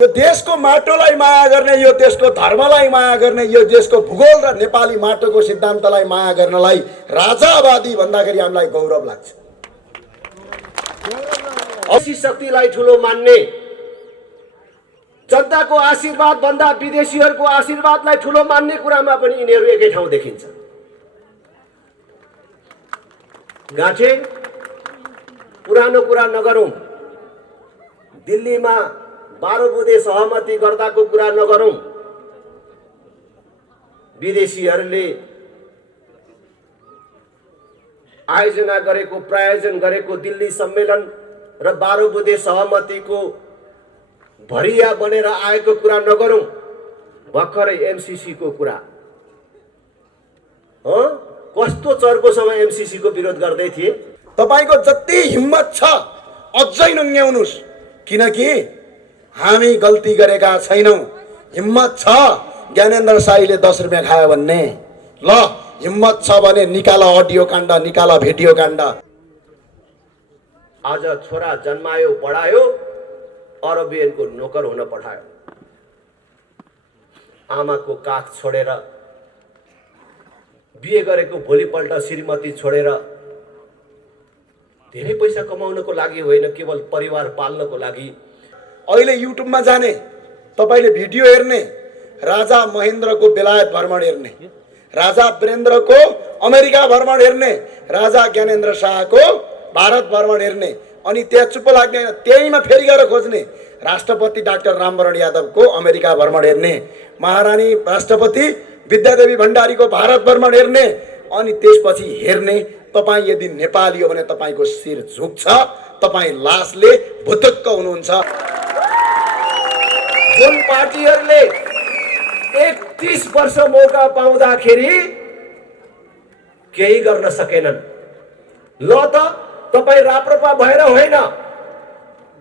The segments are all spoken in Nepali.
यो देशको माटोलाई माया गर्ने, यो देशको धर्मलाई माया गर्ने, यो देशको भूगोल र नेपाली माटोको सिद्धान्तलाई माया गर्नलाई राजावादी भन्दाखेरि हामीलाई गौरव लाग्छ। असी शक्तिलाई ठुलो मान्ने, जनताको आशीर्वाद भन्दा विदेशीहरूको आशीर्वादलाई ठुलो मान्ने कुरामा पनि यिनीहरू एकै ठाउँ देखिन्छ। गाँठे पुरानो कुरा नगरौं, दिल्लीमा 12 बुँदे सहमति गर्दाको कुरा नगरौं। विदेशीहरूले आयोजना गरेको, प्रायोजन गरेको दिल्ली सम्मेलन र 12 बुँदे सहमतिको भरिया बनेर आएको कुरा नगरौं। भर्खरै एमसीसी को कुरा कस्तो चर्कोसँग एमसीसी को विरोध गर्दै थिए। तपाईको जति हिम्मत छ अझै नङ्ग्याउनुस्, किनकि हामी गल्ती गरेका छैनौं। हिम्मत छ ज्ञानेन्द्र साईले 10 रुपैयाँ खायो भन्ने, ल हिम्मत छ भने निकाल अडियो काण्ड, निकाल भिडियो काण्ड। आज छोरा जन्मायो पढायो, अरबियनको नोकर हुन पठायो। आमाको काख छोडेर बिहे गरेको भोलिपल्ट श्रीमती छोडेर धेरै पैसा कमाउनको लागि होइन, केवल परिवार पाल्नको लागि। अहिले युट्युबमा जाने, तपाईले भिडियो हेर्ने, राजा महेन्द्रको बेलायत भ्रमण हेर्ने, राजा वीरेन्द्रको अमेरिका भ्रमण हेर्ने, राजा ज्ञानेन्द्र शाहको भारत भ्रमण हेर्ने, अनि त्यहाँ चुप्प लाग्ने, त्यहीमा फेरि गएर खोज्ने। राष्ट्रपति डाक्टर रामवरण यादवको अमेरिका भ्रमण हेर्ने, महारानी राष्ट्रपति विद्यादेवी भण्डारीको भारत भ्रमण हेर्ने, अनि त्यसपछि हेर्ने तपाई यदि नेपाली हो भने तपाईको शिर झुक्छ, तपाई लासले भुतुक्क हुनुहुन्छ। जुन पार्टीहरूले 31 वर्ष मौका पाउँदाखेरि केही गर्न सकेनन्, ल त तपाई राप्रपा भएर होइन,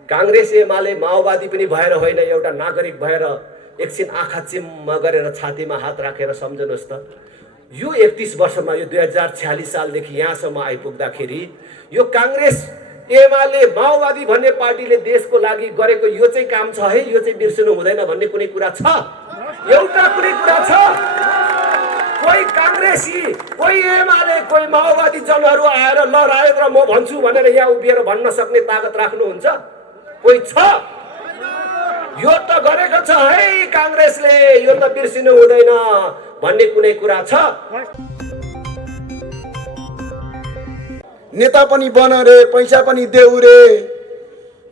कांग्रेस एमाले माओवादी पनि भएर होइन, एउटा नागरिक भएर एकछिन आँखा चिम्म गरेर छातीमा हात राखेर सम्झनुहोस् त। यो 31 वर्षमा, यो 2046 सालदेखि यहाँसम्म आइपुग्दाखेरि यो कांग्रेस एमाले माओवादी भन्ने पार्टीले देशको लागि गरेको यो चाहिँ काम छ है, यो चाहिँ बिर्सनु हुँदैन भन्ने कुनै कुरा छ? एउटा कुनै कुरा छ? कोही कांग्रेसी, कोही एमाले, कोही माओवादी जनहरू आएर ल रायत र म भन्छु भनेर यहाँ उभिएर भन्न सक्ने ताकत राख्नुहुन्छ? कोही छ? यो त गरेको छ है कांग्रेसले, यो त बिर्सिनु हुँदैन भन्ने कुनै कुरा छ? नेता पनि बन रे, पैसा पनि देऊ रे,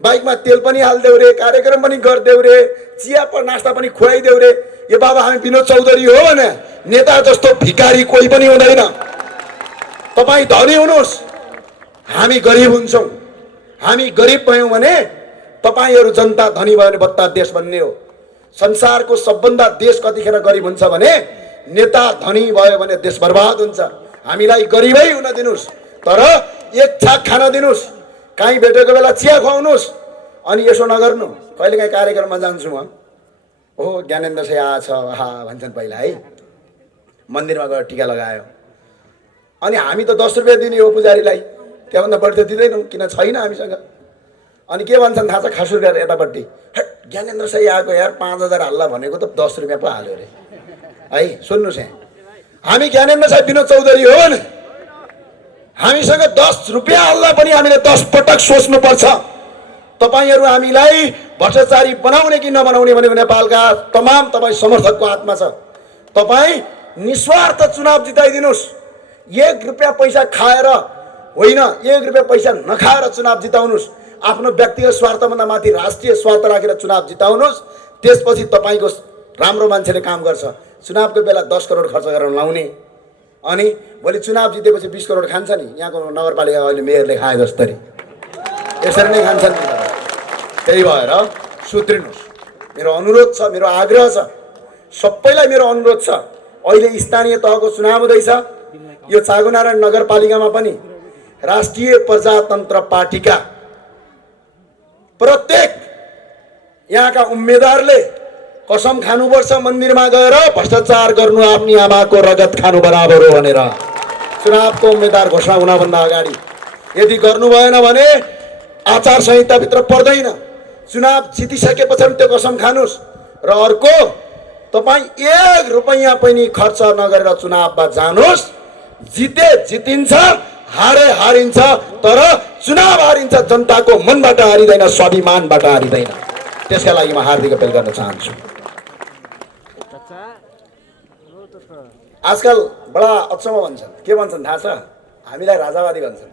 बाइकमा तेल पनि हाल्देऊ रे, कार्यक्रम पनि गर्देऊ रे, चिया नास्ता पनि खुवाइदेऊ रे। यो बाबा हामी विनोद चौधरी हो भने नेता जस्तो भिखारी कोही पनि हुँदैन। तपाई धनी हुनुहोस्, हामी गरिब हुन्छौँ। हामी गरिब भयौँ भने तपाईहरू जनता धनी भयो भने बत्ता देश भन्ने हो। संसारको सबभन्दा देश कतिखेर गरिब हुन्छ भने नेता धनी भयो भने देश बर्बाद हुन्छ। हामीलाई गरिबै हुन दिनुस्, तर एक छाक खान दिनुस्, कहीँ भेटेको बेला चिया खुवाउनुस्, अनि यसो नगर्नु। कहिलेकाहीँ कार्यक्रममा जान्छु म, ओ ज्ञानेन्द्र साई आएछ हा भन्छन् पहिला है, मन्दिरमा गएर टिका लगायो, अनि हामी त 10 रुपैयाँ दिने हो पुजारीलाई, त्यहाँभन्दा बढी त दिँदैनौँ, किन छैन हामीसँग। अनि के भन्छन् थाहा छ, खासुर गरेर यतापट्टि, ज्ञानेन्द्र साई आएको यार 5000 हल्ला भनेको त 10 रुपैयाँ पो हाल्यो अरे है। सुन्नुहोस् यहाँ, हामी ज्ञानेन्द्र साई विनोद चौधरी हो भने हामीसँग 10 रुपैयाँ हल्ला पनि हामीले 10 पटक सोच्नुपर्छ। तपाईहरू हामीलाई भ्रष्टाचारी बनाउने कि नबनाउने भनेको नेपालका तमाम तपाईँ समर्थकको हातमा छ। तपाईँ निस्वार्थ चुनाव जिताइदिनुहोस्। 1 रुपैयाँ पैसा खाएर होइन, 1 रुपैयाँ पैसा नखाएर चुनाव जिताउनुहोस्। आफ्नो व्यक्तिगत स्वार्थभन्दा माथि राष्ट्रिय स्वार्थ राखेर चुनाव जिताउनुहोस्। त्यसपछि तपाईको राम्रो मान्छेले काम गर्छ। चुनावको बेला 10 करोड खर्च गरेर लाउने, अनि भोलि चुनाव जितेपछि 20 करोड खान्छ नि। यहाँको नगरपालिका अहिले मेयरले खाए जस्तै यसरी नै खान्छन् नि। त्यही भएर सुध्रिनुहोस्, मेरो अनुरोध छ, मेरो आग्रह छ, सबैलाई मेरो अनुरोध छ। अहिले स्थानीय तहको चुनाव हुँदैछ। यो चागुनारायण नगरपालिकामा पनि राष्ट्रिय प्रजातन्त्र पार्टीका प्रत्येक यहाँका उम्मेदवारले कसम खानुपर्छ, मन्दिरमा गएर भ्रष्टाचार गर्नु आफ्नो आमाको रगत खानु बराबर हो भनेर। चुनावको उम्मेदवार घोषणा हुनभन्दा अगाडि यदि गर्नु भएन भने आचार संहिताभित्र पर्दैन। चुनाव जितिसकेपछि त्यो कसम खानुस्। र अर्को, तपाईँ 1 रुपैयाँ पनि खर्च नगरेर चुनावमा जानुस्। जिते जितिन्छ, हारे हारिन्छ, तर चुनाव हारिन्छ जनताको मनबाट हारिँदैन, स्वाभिमानबाट हारिँदैन। त्यसका लागि म हार्दिक अपील गर्न चाहन्छु। आजकल बडा अचम्म भन्छन्, के भन्छन् थाहा छ? हामीलाई राजावादी भन्छन्।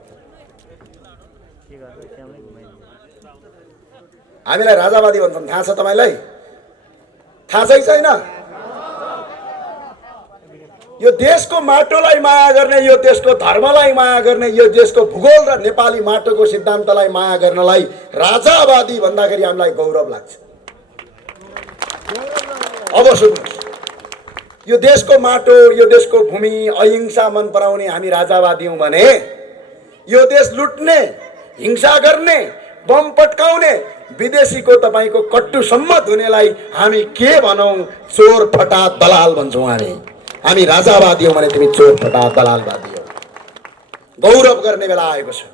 हामीलाई राजावादी भन्छन्, थाहा छ तपाईँलाई? थाहा छ कि छैन? यो देशको माटोलाई माया गर्ने, यो देशको धर्मलाई माया गर्ने, यो देशको भूगोल र नेपाली माटोको सिद्धान्तलाई माया गर्नलाई राजावादी भन्दाखेरि हामीलाई गौरव लाग्छ। अब सुन्नुहोस्, यो देशको माटो, यो देशको भूमि, अहिंसा मन पराउने हामी राजावादी हौँ भने यो देश लुट्ने, हिंसा गर्ने, बम पट्काउने, विदेशीको तपाईँको कट्टुसम्म धुनेलाई हामी के भनौँ? चोर फटा दलाल भन्छौँ हामी राजावादी हौँ भने तिमी चोर फटा दलालवादी हौ। गौरव गर्ने बेला आएको छ।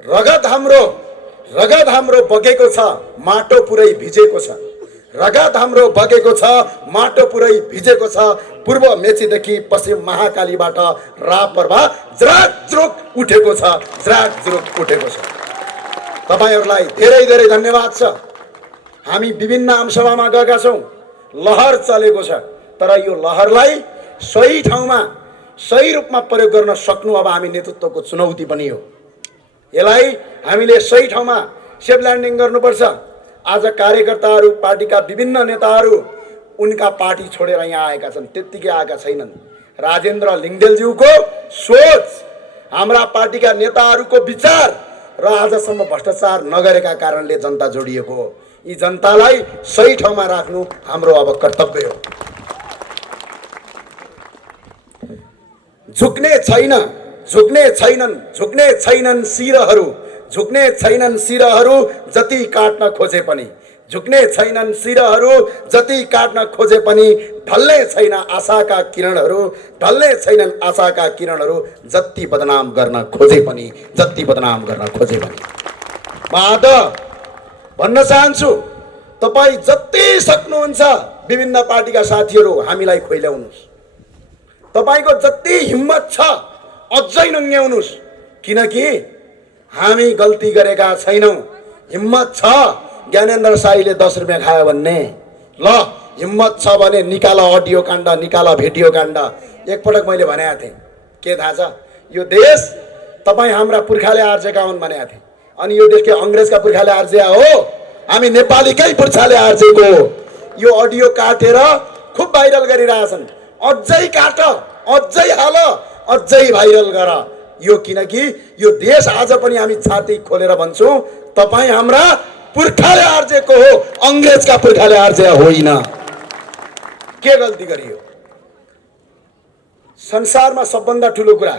रगत हाम्रो बगेको छ, माटो पुरै भिजेको छ। रगत हाम्रो बगेको छ, माटो पुरै भिजेको छ। पूर्व मेचीदेखि पश्चिम महाकालीबाट रापरवा ज्राकज्रुक उठेको छ, ज्राकज्रुक उठेको छ। तपाईहरूलाई धेरै धेरै धन्यवाद छ। हामी विभिन्न आमसभामा गएका छौँ, लहर चलेको छ, तर यो लहरलाई सही ठाउँमा सही रूपमा प्रयोग गर्न सक्नु अब हामी नेतृत्वको चुनौती पनि हो। यसलाई हामीले सही ठाउँमा सेफ ल्यान्डिङ गर्नुपर्छ। आज कार्यकर्ताहरू, पार्टीका विभिन्न नेताहरू उनका पार्टी छोडेर यहाँ आएका छन्, त्यत्तिकै आएका छैनन्। राजेन्द्र लिङ्गदेलज्यूको सोच, हाम्रा पार्टीका नेताहरूको विचार र आजसम्म भ्रष्टाचार नगरेका कारणले जनता जोडिएको हो। यी जनतालाई सही ठाउँमा राख्नु हाम्रो अब कर्तव्य हो। झुक्ने छैनन् शिरहरू, झुक्ने छैनन् शिरहरू जति काट्न खोजे पनि, झुक्ने छैनन् शिरहरू जति काट्न खोजे पनि, ढल्ने छैन आशाका किरणहरू, ढल्ने छैनन् आशाका किरणहरू जति बदनाम गर्न खोजे पनि, जति बदनाम गर्न खोजे पनि। म आज भन्न चाहन्छु, तपाईँ जति सक्नुहुन्छ विभिन्न पार्टीका साथीहरू हामीलाई खोइल्याउनुहोस्। तपाईँको जति हिम्मत छ अझै नङ्ग्याउनुहोस्, किनकि हामी गल्ती गरेका छैनौँ। हिम्मत छ ज्ञानेन्द्र साईले 10 रुपियाँ खायो भन्ने, ल हिम्मत छ भने निकाल अडियो काण्ड, निकाल भिडियो काण्ड। एकपटक मैले भनेको थिएँ, के थाहा छ? यो देश तपाईँ हाम्रा पुर्खाले आर्जेका हुन् भनेको थिएँ, अनि यो देश के अङ्ग्रेजका पुर्खाले आर्जिया हो? हामी नेपालीकै पुर्खाले आर्जेको हो। यो अडियो काटेर खुब भाइरल गरिरहेछन्। अझै काट, अझै हाल, अझै भाइरल गर यो, किनकि यो देश आज पनि हामी छाती खोलेर भन्छौँ, तपाईँ हाम्रा पुर्खाले आर्जेको हो, अङ्ग्रेजका पुर्खाले आर्जेका होइन। के गल्ती गरियो? संसारमा सबभन्दा ठुलो कुरा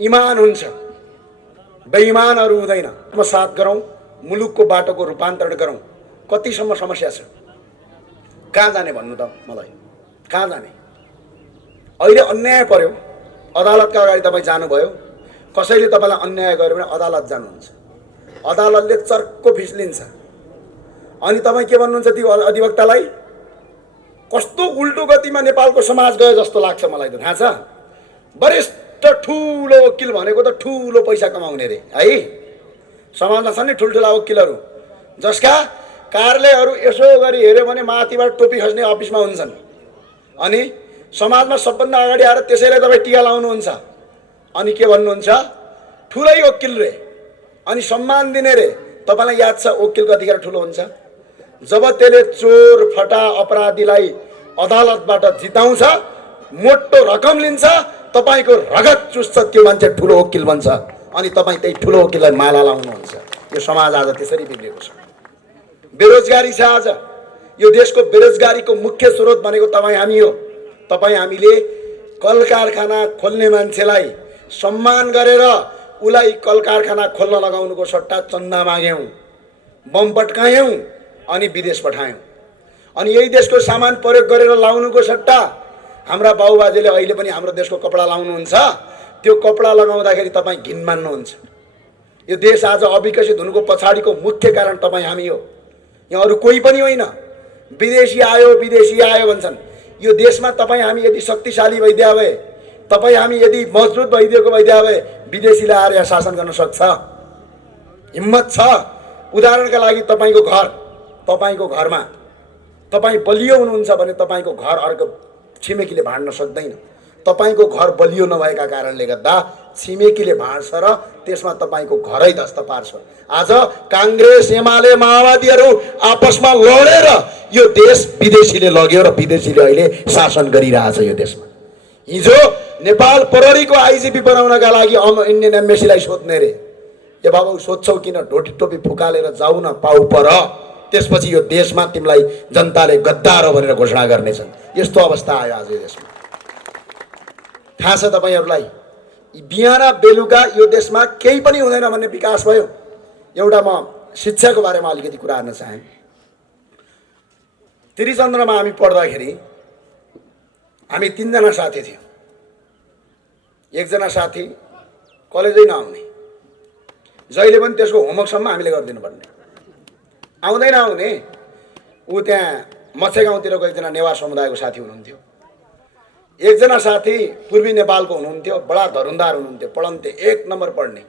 इमान हुन्छ, बेइमानहरू हुँदैन। म साथ गरौँ, मुलुकको बाटोको रूपान्तरण गरौँ। कतिसम्म समस्या छ? कहाँ जाने भन्नु त मलाई? कहाँ जाने? अहिले अन्याय पर्यो, अदालतका अगाडि तपाईँ जानुभयो, कसैले तपाईँलाई अन्याय गर्यो भने अदालत जानुहुन्छ, अदालतले चर्को फिस लिन्छ, अनि तपाईँ के भन्नुहुन्छ ती अधिवक्तालाई? कस्तो उल्टो गतिमा नेपालको समाज गयो जस्तो लाग्छ मलाई त। थाहा छ, वरिष्ठ ठुलो वकिल भनेको त ठुलो पैसा कमाउने रे है। समाजमा छन् नि ठुल्ठुला वकिलहरू, जसका कार्यालयहरू यसो गरी हेऱ्यो भने माथिबाट टोपी खस्ने अफिसमा हुन्छन्, अनि समाजमा सबभन्दा अगाडि आएर त्यसैले तपाईँ टिका लाउनुहुन्छ, अनि के भन्नुहुन्छ? ठुलै वकिल रे, अनि सम्मान दिने रे। तपाईँलाई याद छ वकिल कतिखेर ठुलो हुन्छ? जब त्यसले चोर फटा अपराधीलाई अदालतबाट जिताउँछ, मोटो रकम लिन्छ, तपाईँको रगत चुस्छ, त्यो मान्छे ठुलो वकिल बन्छ, अनि तपाईँ त्यही ठुलो वकिललाई माला लाउनुहुन्छ। यो समाज आज त्यसरी बिग्रेको छ। बेरोजगारी छ आज, यो देशको बेरोजगारीको मुख्य स्रोत भनेको तपाईँ हामी हो। तपाईँ हामीले कल कारखाना खोल्ने मान्छेलाई सम्मान गरेर उसलाई कल कारखाना खोल्न लगाउनुको सट्टा चन्दा माग्यौँ, बम पट्कायौँ, अनि विदेश पठायौँ। अनि यही देशको सामान प्रयोग गरेर लाउनुको सट्टा हाम्रा बाबुबाजेले अहिले पनि हाम्रो देशको कपडा लाउनुहुन्छ। त्यो कपडा लगाउँदाखेरि तपाईँ घिन मान्नुहुन्छ। यो देश आज अविकसित हुनुको पछाडिको मुख्य कारण तपाईँ हामी हो, यहाँ अरू कोही पनि होइन। विदेशी आयो भन्छन्। यो देशमा तपाईँ हामी यदि शक्तिशाली भइदिया भए, तपाईँ हामी यदि मजबुत भइदिया भए विदेशीले आएर यहाँ शासन गर्न सक्छ, हिम्मत छ। उदाहरणका लागि तपाईँको घरमा तपाईँ बलियो हुनुहुन्छ भने तपाईँको घर अर्को छिमेकीले भाँड्न सक्दैन। तपाईँको घर बलियो नभएका कारणले गर्दा छिमेकीले भाँड्छ र त्यसमा तपाईँको घरै ध्वस्त पार्छ। आज काङ्ग्रेस एमाले माओवादीहरू आपसमा लडेर यो देश विदेशीले लग्यो र विदेशीले अहिले शासन गरिरहेछ यो देशमा। हिजो नेपाल प्रहरीको आइजिपी बनाउनका लागि इन्डियन एम्बेसीलाई सोध्ने रे, ए बाबु सोध्छौ किन, ढोटी टोपी फुकालेर जाऊ न पाउ पर, त्यसपछि यो देशमा तिमीलाई जनताले गद्दार हो भनेर घोषणा गर्नेछन्। यस्तो अवस्था आयो आज यो देशमा। थाहा छ तपाईँहरूलाई, बिहान बेलुका यो देशमा केही पनि हुँदैन भन्ने विकास भयो। एउटा म शिक्षाको बारेमा अलिकति कुरा गर्न चाहे। त्रिचन्द्रमा हामी पढ्दाखेरि हामी 3 जना साथी थियौँ। एकजना साथी कलेजै नआउने, जहिले पनि त्यसको होमवर्कसम्म हामीले गरिदिनु पर्ने, आउने ऊ त्यहाँ मत्स्य गाउँतिरको एकजना नेवार समुदायको साथी हुनुहुन्थ्यो। एकजना साथी पूर्वी नेपालको हुनुहुन्थ्यो, बडा धरुन्दार हुनुहुन्थ्यो, पढन्थे 1 नम्बर पढ्ने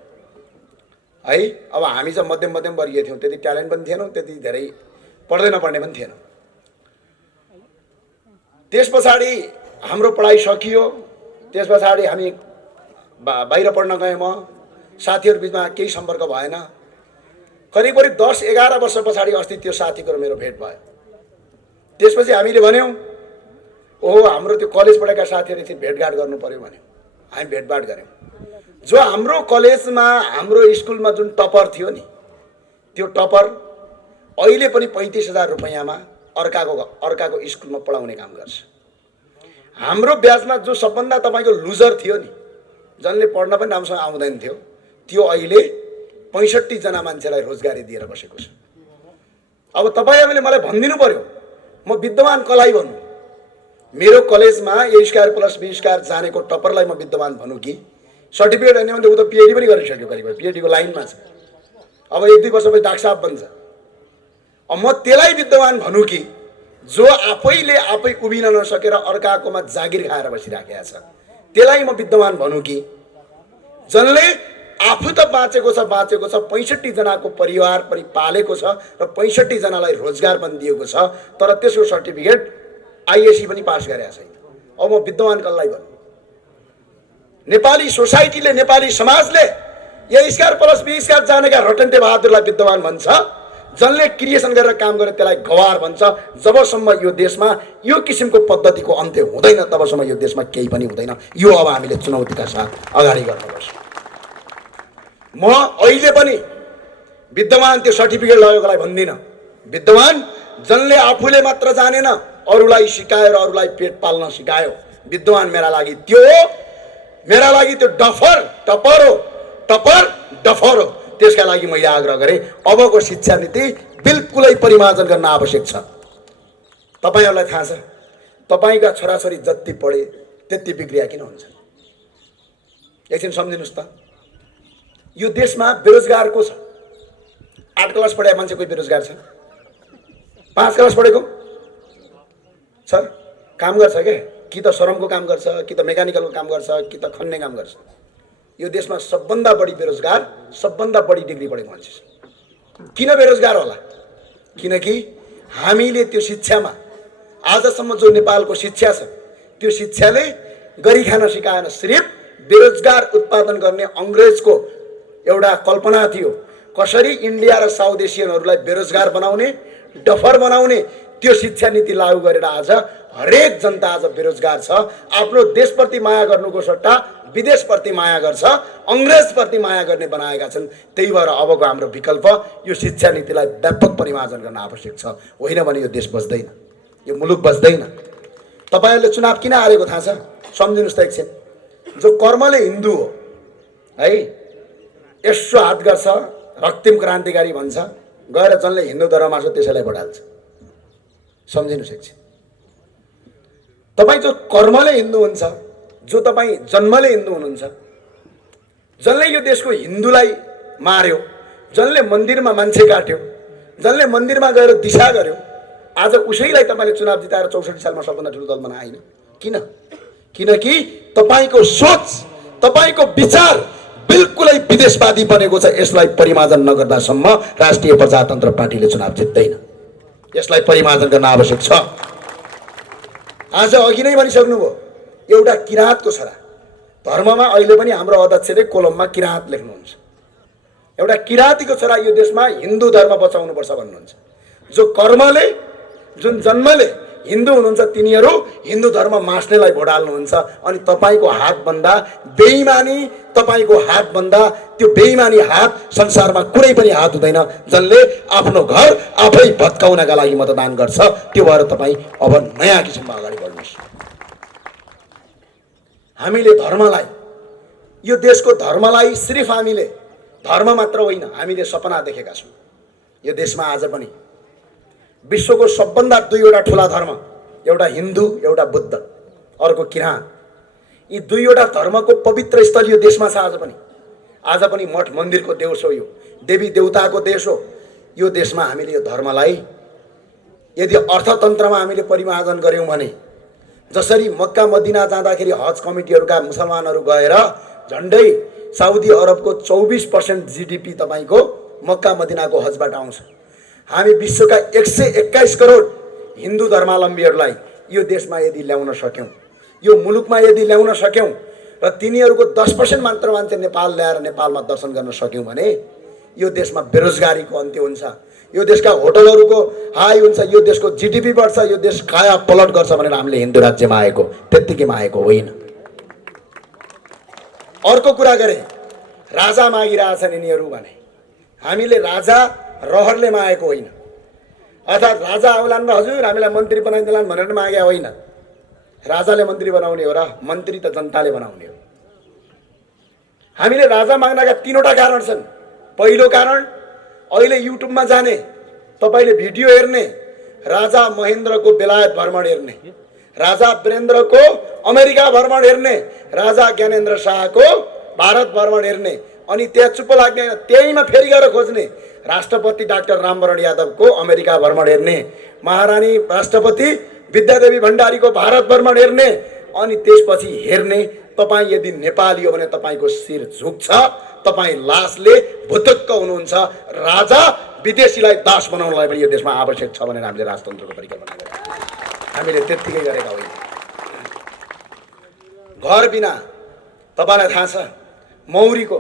है। अब हामी चाहिँ मध्यम वर्गीय थियौँ, त्यति ट्यालेन्ट पनि थिएनौँ, त्यति धेरै पढ्दै नपढ्ने पनि थिएनौँ। त्यस पछाडि हाम्रो पढाइ सकियो। त्यस पछाडि हामी बाहिर पढ्न गएँ। म साथीहरू बिचमा केही सम्पर्क भएन। करिब 10-11 वर्ष पछाडि अस्ति त्यो साथीको र मेरो भेट भयो। त्यसपछि हामीले भन्यौँ, ओहो हाम्रो त्यो कलेज पढेका साथीहरू चाहिँ भेटघाट गर्नु पर्यो भन्यो। हामी भेटघाट गऱ्यौँ। जो हाम्रो कलेजमा हाम्रो स्कुलमा जुन टपर थियो नि, त्यो टपर अहिले पनि 35,000 रुपैयाँमा अर्काको स्कुलमा पढाउने काम गर्छ। हाम्रो ब्याचमा जो सबभन्दा तपाईँको लुजर थियो नि, जसले पढ्न पनि राम्रोसँग आउँदैन थियो, त्यो अहिले 65 जना मान्छेलाई रोजगारी दिएर बसेको छ। अब तपाईँहरूले मलाई भनिदिनु पर्यो, म विद्वान कसलाई भन्नु? मेरो कलेजमा A²+B² जानेको टपरलाई म विद्वान भनौँ कि सर्टिफिकेट होइन भने ऊ त PhD पनि गरिसक्यो, करिब PhD को लाइनमा छ। अब 1-2 वर्षपछि डाक्टर साहब बन्छ। अब म त्यसलाई विद्वान भनौँ कि जो आफै उभिन नसकेर अर्काकोमा जागिर खाएर बसिराखेको छ? त्यसलाई म विद्वान भनौँ कि जसले आफू त बाँचेको छ 65 जनाको परिवार पनि पालेको छ र 65 जनालाई रोजगार पनि दिएको छ, तर त्यसको सर्टिफिकेट ISC पनि पास गरेको छैन। अब म विद्वान कसलाई भन्नु? नेपाली सोसाइटीले, नेपाली समाजले A²+B² जानेका रटन्ते बहादुरलाई विद्वान भन्छ, जसले क्रिएसन गरेर काम गरे त्यसलाई गवार भन्छ। जबसम्म यो देशमा यो किसिमको पद्धतिको अन्त्य हुँदैन तबसम्म यो देशमा केही पनि हुँदैन। यो अब हामीले चुनौतीका साथ अगाडि गर्नुपर्छ। म अहिले पनि विद्वान त्यो सर्टिफिकेट लगेकोलाई भन्दिनँ। विद्वान जसले आफूले मात्र जानेन, अरूलाई सिकायो र अरूलाई पेट पाल्न सिकायो, विद्वान मेरा लागि त्यो टपर हो। त्यसका लागि मैले आग्रह गरेँ, अबको शिक्षा नीति बिल्कुलै परिमार्जन गर्न आवश्यक छ। तपाईँहरूलाई थाहा छ, तपाईँका छोराछोरी जति पढे त्यति बिग्रिया किन हुन्छ? एकछिन सम्झिनुहोस् त। यो देशमा बेरोजगार को छ? 8 क्लास पढेको मान्छे कोही बेरोजगार छ? 5 क्लास पढेको छ, काम गर्छ क्या, कि त श्रमको काम गर्छ, कि त मेकानिकलको काम गर्छ, कि त खन्ने काम गर्छ। यो देशमा सबभन्दा बढी बेरोजगार सबभन्दा बढी डिग्री पढेको मान्छे छ। किन बेरोजगार होला? किनकि हामीले त्यो शिक्षामा आजसम्म जो नेपालको शिक्षा छ, त्यो शिक्षाले गरी खान सिकाएन। सिर्फ बेरोजगार उत्पादन गर्ने अङ्ग्रेजको एउटा कल्पना थियो, कसरी इन्डिया र साउथ एसियनहरूलाई बेरोजगार बनाउने, डफर बनाउने। त्यो शिक्षा नीति लागू गरेर आज हरेक जनता आज बेरोजगार छ। आफ्नो देशप्रति माया गर्नुको सट्टा विदेशप्रति माया गर्छ, अङ्ग्रेजप्रति माया गर्ने बनाएका छन्। त्यही भएर अबको हाम्रो विकल्प यो शिक्षा नीतिलाई व्यापक परिमार्जन गर्न आवश्यक छ। होइन भने यो देश बच्दैन, यो मुलुक बच्दैन। तपाईँहरूले चुनाव किन हारेको थाहा छ? सम्झिनुहोस् त एकछिन। जो कर्मले हिन्दू हो है, यसो हात गर्छ, रक्तिम क्रान्तिकारी भन्छ, गएर जसले हिन्दू धर्ममा छ त्यसैलाई भोट हाल्छ। सम्झिनुहोस् एकछिन। तपाईँ जो कर्मले हिन्दू हुन्छ, जो तपाईँ जन्मले हिन्दू हुनुहुन्छ, जसले यो देशको हिन्दूलाई मार्यो, जसले मन्दिरमा मान्छे काट्यो, जसले मन्दिरमा गएर दिशा गर्यो, आज उसैलाई तपाईँले चुनाव जिताएर 64 सालमा सबभन्दा ठुलो दल बनाएन। किन? किनकि तपाईँको सोच, तपाईँको विचार बिल्कुलै विदेशवादी बनेको छ। यसलाई परिमार्जन नगर्दासम्म राष्ट्रिय प्रजातन्त्र पार्टीले चुनाव जित्दैन। यसलाई परिमार्जन गर्न आवश्यक छ। आज अघि नै भनिसक्नुभयो, एउटा किराँतको छोरा। धर्ममा अहिले पनि हाम्रो अध्यक्षले कोलममा किराँत लेख्नुहुन्छ। एउटा किराँतीको छोरा यो देशमा हिन्दू धर्म बचाउनुपर्छ भन्नुहुन्छ। जो कर्मले, जुन जन्मले हिन्दू हुनुहुन्छ तिनीहरू हिन्दू धर्म मास्नेलाई भोट हाल्नुहुन्छ। अनि तपाईँको हात भन्दा बेइमानी, तपाईँको हात भन्दा त्यो बेइमानी हात संसारमा कुनै पनि हात हुँदैन। जसले आफ्नो घर आफै भत्काउनका लागि मतदान गर्छ। त्यो भएर तपाईँ अब नयाँ किसिममा अगाडि बढ्नुहोस्। हामीले धर्मलाई, यो देशको धर्मलाई सिर्फ हामीले धर्म मात्र होइन, हामीले सपना देखेका छौँ। यो देशमा आज पनि विश्वको सबभन्दा दुईवटा ठुला धर्म, एउटा हिन्दू, एउटा बुद्ध, अर्को किराँत। यी दुईवटा धर्मको पवित्र स्थल यो देशमा छ। आज पनि मठ मन्दिरको देश हो, यो देवी देवताको देश हो। यो देशमा हामीले यो धर्मलाई यदि अर्थतन्त्रमा हामीले परिमार्जन गर्यौँ भने, जसरी मक्का मदिना जाँदाखेरि हज कमिटीहरूका मुसलमानहरू गएर झन्डै साउदी अरबको 24% GDP तपाईँको मक्का मदिनाको हजबाट आउँछ। हामी विश्वका 121 करोड हिन्दू धर्मावलम्बीहरूलाई यो देशमा यदि ल्याउन सक्यौँ, यो मुलुकमा यदि ल्याउन सक्यौँ र तिनीहरूको 10% मात्र मान्छे नेपाल ल्याएर नेपालमा दर्शन गर्न सक्यौँ भने यो देशमा बेरोजगारीको अन्त्य हुन्छ। यो देशका होटलहरूको हाई हुन्छ। यो देशको GDP बढ्छ। यो देश काया पलट गर्छ भनेर हामीले हिन्दू राज्यमा आएको, त्यत्तिकैमा आएको होइन। अर्को कुरा गरे, राजा मागिरहेछन् यिनीहरू भने। हामीले राजा रहरले मागेको होइन, अर्थात् राजा आउलान् र हजुर हामीलाई मन्त्री बनाइदिलान् भनेर मागे होइन। राजाले मन्त्री बनाउने हो र मन्त्री त जनताले बनाउने हो। हामीले राजा माग्नका 3वटा कारण छन्। पहिलो कारण, अहिले युट्युबमा जाने, तपाईँले भिडियो हेर्ने, राजा महेन्द्रको बेलायत भ्रमण हेर्ने, राजा वीरेन्द्रको अमेरिका भ्रमण हेर्ने, राजा ज्ञानेन्द्र शाहको भारत भ्रमण हेर्ने, अनि त्यहाँ चुप्प लाग्ने, त्यहीमा फेरि गएर खोज्ने। राष्ट्रपति डाक्टर रामवरण यादवको अमेरिका भ्रमण हेर्ने, महारानी राष्ट्रपति विद्यादेवी भण्डारीको भारत भ्रमण हेर्ने, अनि त्यसपछि हेर्ने तपाईँ यदि नेपाली हो भने तपाईँको शिर झुक्छ, तपाईँ लासले भुतुक्क हुनुहुन्छ। राजा विदेशीलाई दास बनाउनलाई पनि यो देशमा आवश्यक छ भनेर हामीले राजतन्त्रको परिकल्पना गरेका। हामीले त्यत्तिकै गरेका होइन। घर बिना तपाईँलाई थाहा छ, मौरीको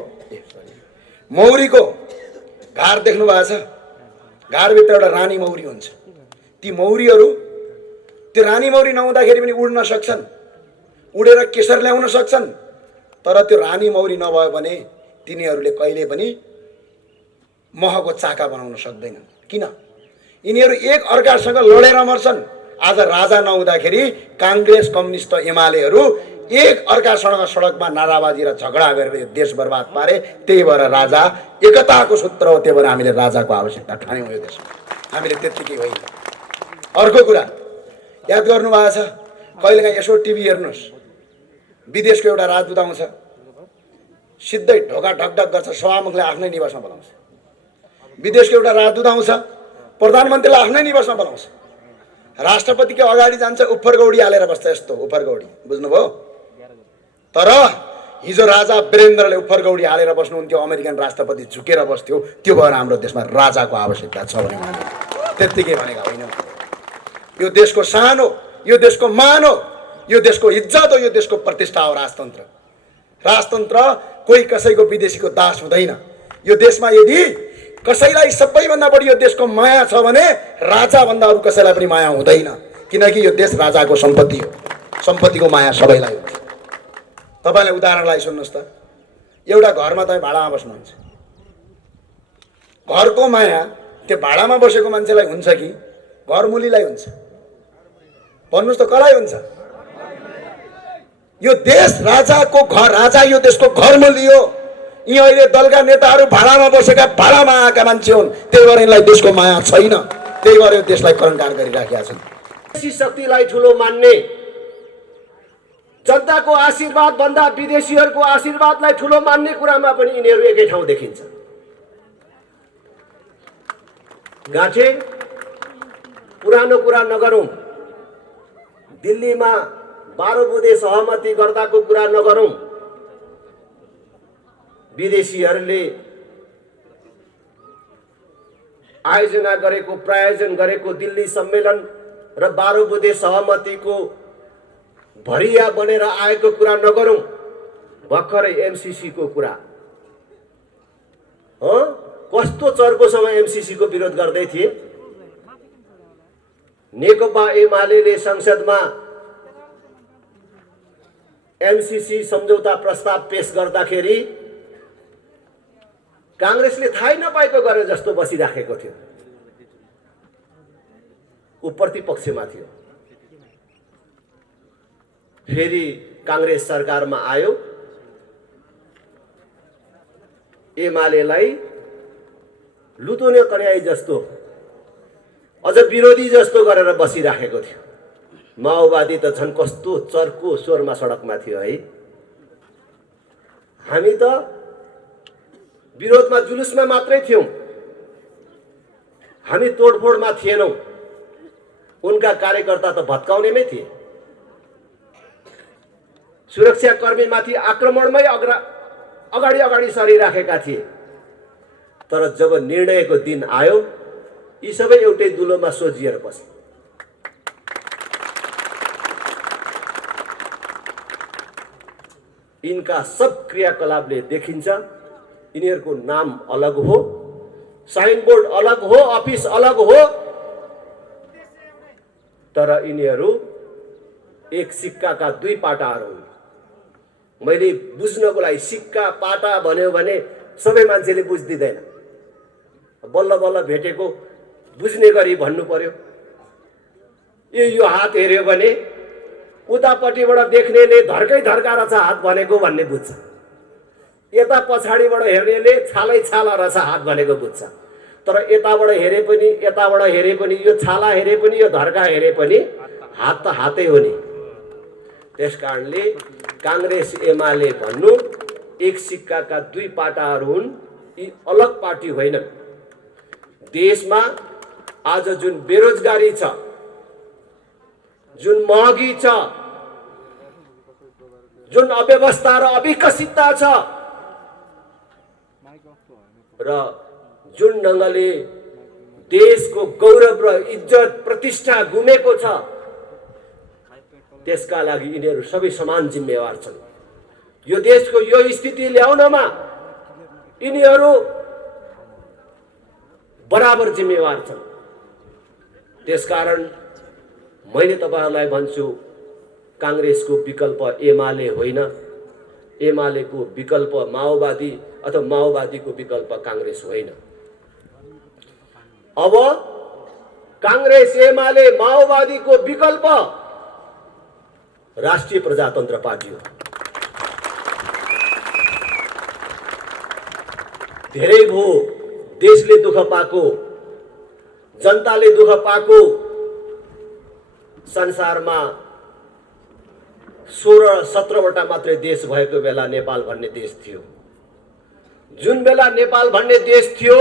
घार देख्नु भएको छ? घारभित्र एउटा रानी मौरी हुन्छ। ती मौरीहरू, त्यो रानी मौरी नहुँदाखेरि पनि उड्न सक्छन्, उडेर केशर ल्याउन सक्छन्। तर त्यो रानी मौरी नभयो भने तिनीहरूले कहिले पनि महको चाका बनाउन सक्दैनन्। किन? यिनीहरू एक अर्कासँग लडेर मर्छन्। आज राजा नहुँदाखेरि काङ्ग्रेस, कम्युनिस्ट, एमालेहरू एक अर्कासँग सडकमा नाराबाजी र झगडा गरेर यो देश बर्बाद पारे। त्यही भएर राजा एकताको सूत्र हो। त्यही भएर हामीले राजाको आवश्यकता ठान्यौँ यो देशमा। हामीले त्यत्तिकै होइन। अर्को कुरा याद गर्नुभएको छ, कहिलेकाहीँ यसो टिभी हेर्नुहोस्, विदेशको एउटा राजदूत आउँछ, सिधै ढोका ढकढक गर्छ, सभामुखले आफ्नै निवासमा बोलाउँछ। विदेशको एउटा राजदूत आउँछ, प्रधानमन्त्रीलाई आफ्नै निवासमा बोलाउँछ। राष्ट्रपतिको अगाडि जान्छ, उफरगौडी हालेर बस्छ, यस्तो उफरगौडी, बुझ्नुभयो? तर हिजो राजा वीरेन्द्रले उफरगौडी हालेर बस्नुहुन्थ्यो, अमेरिकन राष्ट्रपति झुकेर बस्थ्यो। त्यो भएर हाम्रो देशमा राजाको आवश्यकता छ भने हामीले त्यत्तिकै भनेका होइनौँ। यो देशको शान हो, यो देशको मान हो, यो देशको इज्जत हो, यो देशको प्रतिष्ठा हो राजतन्त्र। राजतन्त्र कोही कसैको विदेशीको दास हुँदैन। यो देशमा यदि कसैलाई सबैभन्दा बढी यो देशको माया छ भने राजाभन्दा अरू कसैलाई पनि माया हुँदैन। किनकि यो देश राजाको सम्पत्ति हो। सम्पत्तिको माया सबैलाई हुन्छ। तपाईँलाई उदाहरणलाई सुन्नुहोस् त, एउटा घरमा तपाईँ भाडामा बस्नुहुन्छ, घरको माया त्यो भाडामा बसेको मान्छेलाई हुन्छ कि घरमुलीलाई हुन्छ? भन्नुहोस् त, कसलाई हुन्छ? यो देश राजाको घर, राजा यो देशको घरमुली हो। यी अहिले दलका नेताहरू भाडामा बसेका, भाडामा आएका मान्छे हुन्। त्यही भएर यिनलाई देशको माया छैन। त्यही भएर यो देशलाई करणकार गरिराखेका छन्। विदेशी शक्तिलाई ठुलो मान्ने, जनताको आशीर्वाद भन्दा विदेशीहरूको आशीर्वादलाई ठुलो मान्ने कुरामा पनि यिनीहरू एकै ठाउँ देखिन्छ। गाँठे, पुरानो कुरा नगरौँ। दिल्लीमा 12 बुँदे सहमति गर्दाको कुरा नगरौँ। विदेशीहरूले आयोजना गरेको, प्रायोजन गरेको दिल्ली सम्मेलन र 12 बुँदे सहमतिको भरिया बनेर आएको कुरा नगरौँ। भर्खरै एमसीसी को कुरा, कस्तो चर्कोसँग एमसीसी को विरोध गर्दै थिए। नेकपा एमाले संसदमा एमसीसी सम्झौता प्रस्ताव पेश गर्दाखेरि कांग्रेसले थाहै नपाएको गरे जस्तो बसिराखेको थियो। ऊ प्रतिपक्षमा थियो। फेरि कांग्रेस सरकारमा आयो, एमालेलाई लुतोने कन्याई जस्तो, अझ विरोधी जस्तो गरेर बसिराखेको थियो। माओवादी त झन् कस्तो चर्को स्वरमा सडकमा थियो है। हामी त विरोधमा, जुलुसमा मात्रै थियौं, हामी तोडफोडमा थिएनौं। उनका कार्यकर्ता त भत्काउनेमै थिए। सुरक्षाकर्मीमाथि आक्रमणमै अगाडि अगाडि सरिराखेका थिए। तर जब निर्णयको दिन आयो, यी सबै एउटै दुलोमा सोझिएर बसे। इनका सब क्रियाकलापले देखिन्छ यिनीहरूको नाम अलग हो, साइनबोर्ड अलग हो, अफिस अलग हो, तर यिनीहरू एक सिक्काका दुई पाटाहरू हुन्। मैले बुझ्नको लागि सिक्का पाटा भन्यो भने सबै मान्छेले बुझ्दिदैन। बल्ल बल्ल भेटेको बुझ्ने गरी भन्नु पर्यो। यो हात हेर्यो भने उतापट्टिबाट देख्नेले धर्कै धर्का रहेछ हात भनेको भन्ने बुझ्छ। यता पछाडिबाट हेर्नेले छालै छाला रहेछ हात भनेको बुझ्छ। तर यताबाट हेरे पनि, यताबाट हेरे पनि, यो छाला हेरे पनि, यो धर्का हेरे पनि हात त हातै हो नि। त्यसकारणले कांग्रेस एमाले भन्नु एक सिक्काका दुई पाटाहरू हुन्। यी अलग पार्टी होइनन्। देशमा आज जुन बेरोजगारी छ, जुन महँगी छ, जुन अव्यवस्था र अविकसितता छ, र जुन ढङ्गले देशको गौरव र इज्जत प्रतिष्ठा गुमेको छ, त्यसका लागि यिनीहरू सबै समान जिम्मेवार छन्। यो देशको यो स्थिति ल्याउनमा यिनीहरू बराबर जिम्मेवार छन्। त्यसकारण मैले तपाईहरुलाई भन्छु, कांग्रेसको विकल्प एमाले होइन, एमालेको विकल्प माओवादी अथवा माओवादीको विकल्प कांग्रेस होइन। अब कांग्रेस एमाले माओवादीको विकल्प राष्ट्रिय प्रजातन्त्र पार्टी हो। धेरै भो देशले दुःख पाएको, जनताले दुःख पाएको, संसारमा 16-17 वटा मात्रै देश भएको बेला नेपाल भन्ने देश थियो। जुन बेला नेपाल भन्ने देश थियो,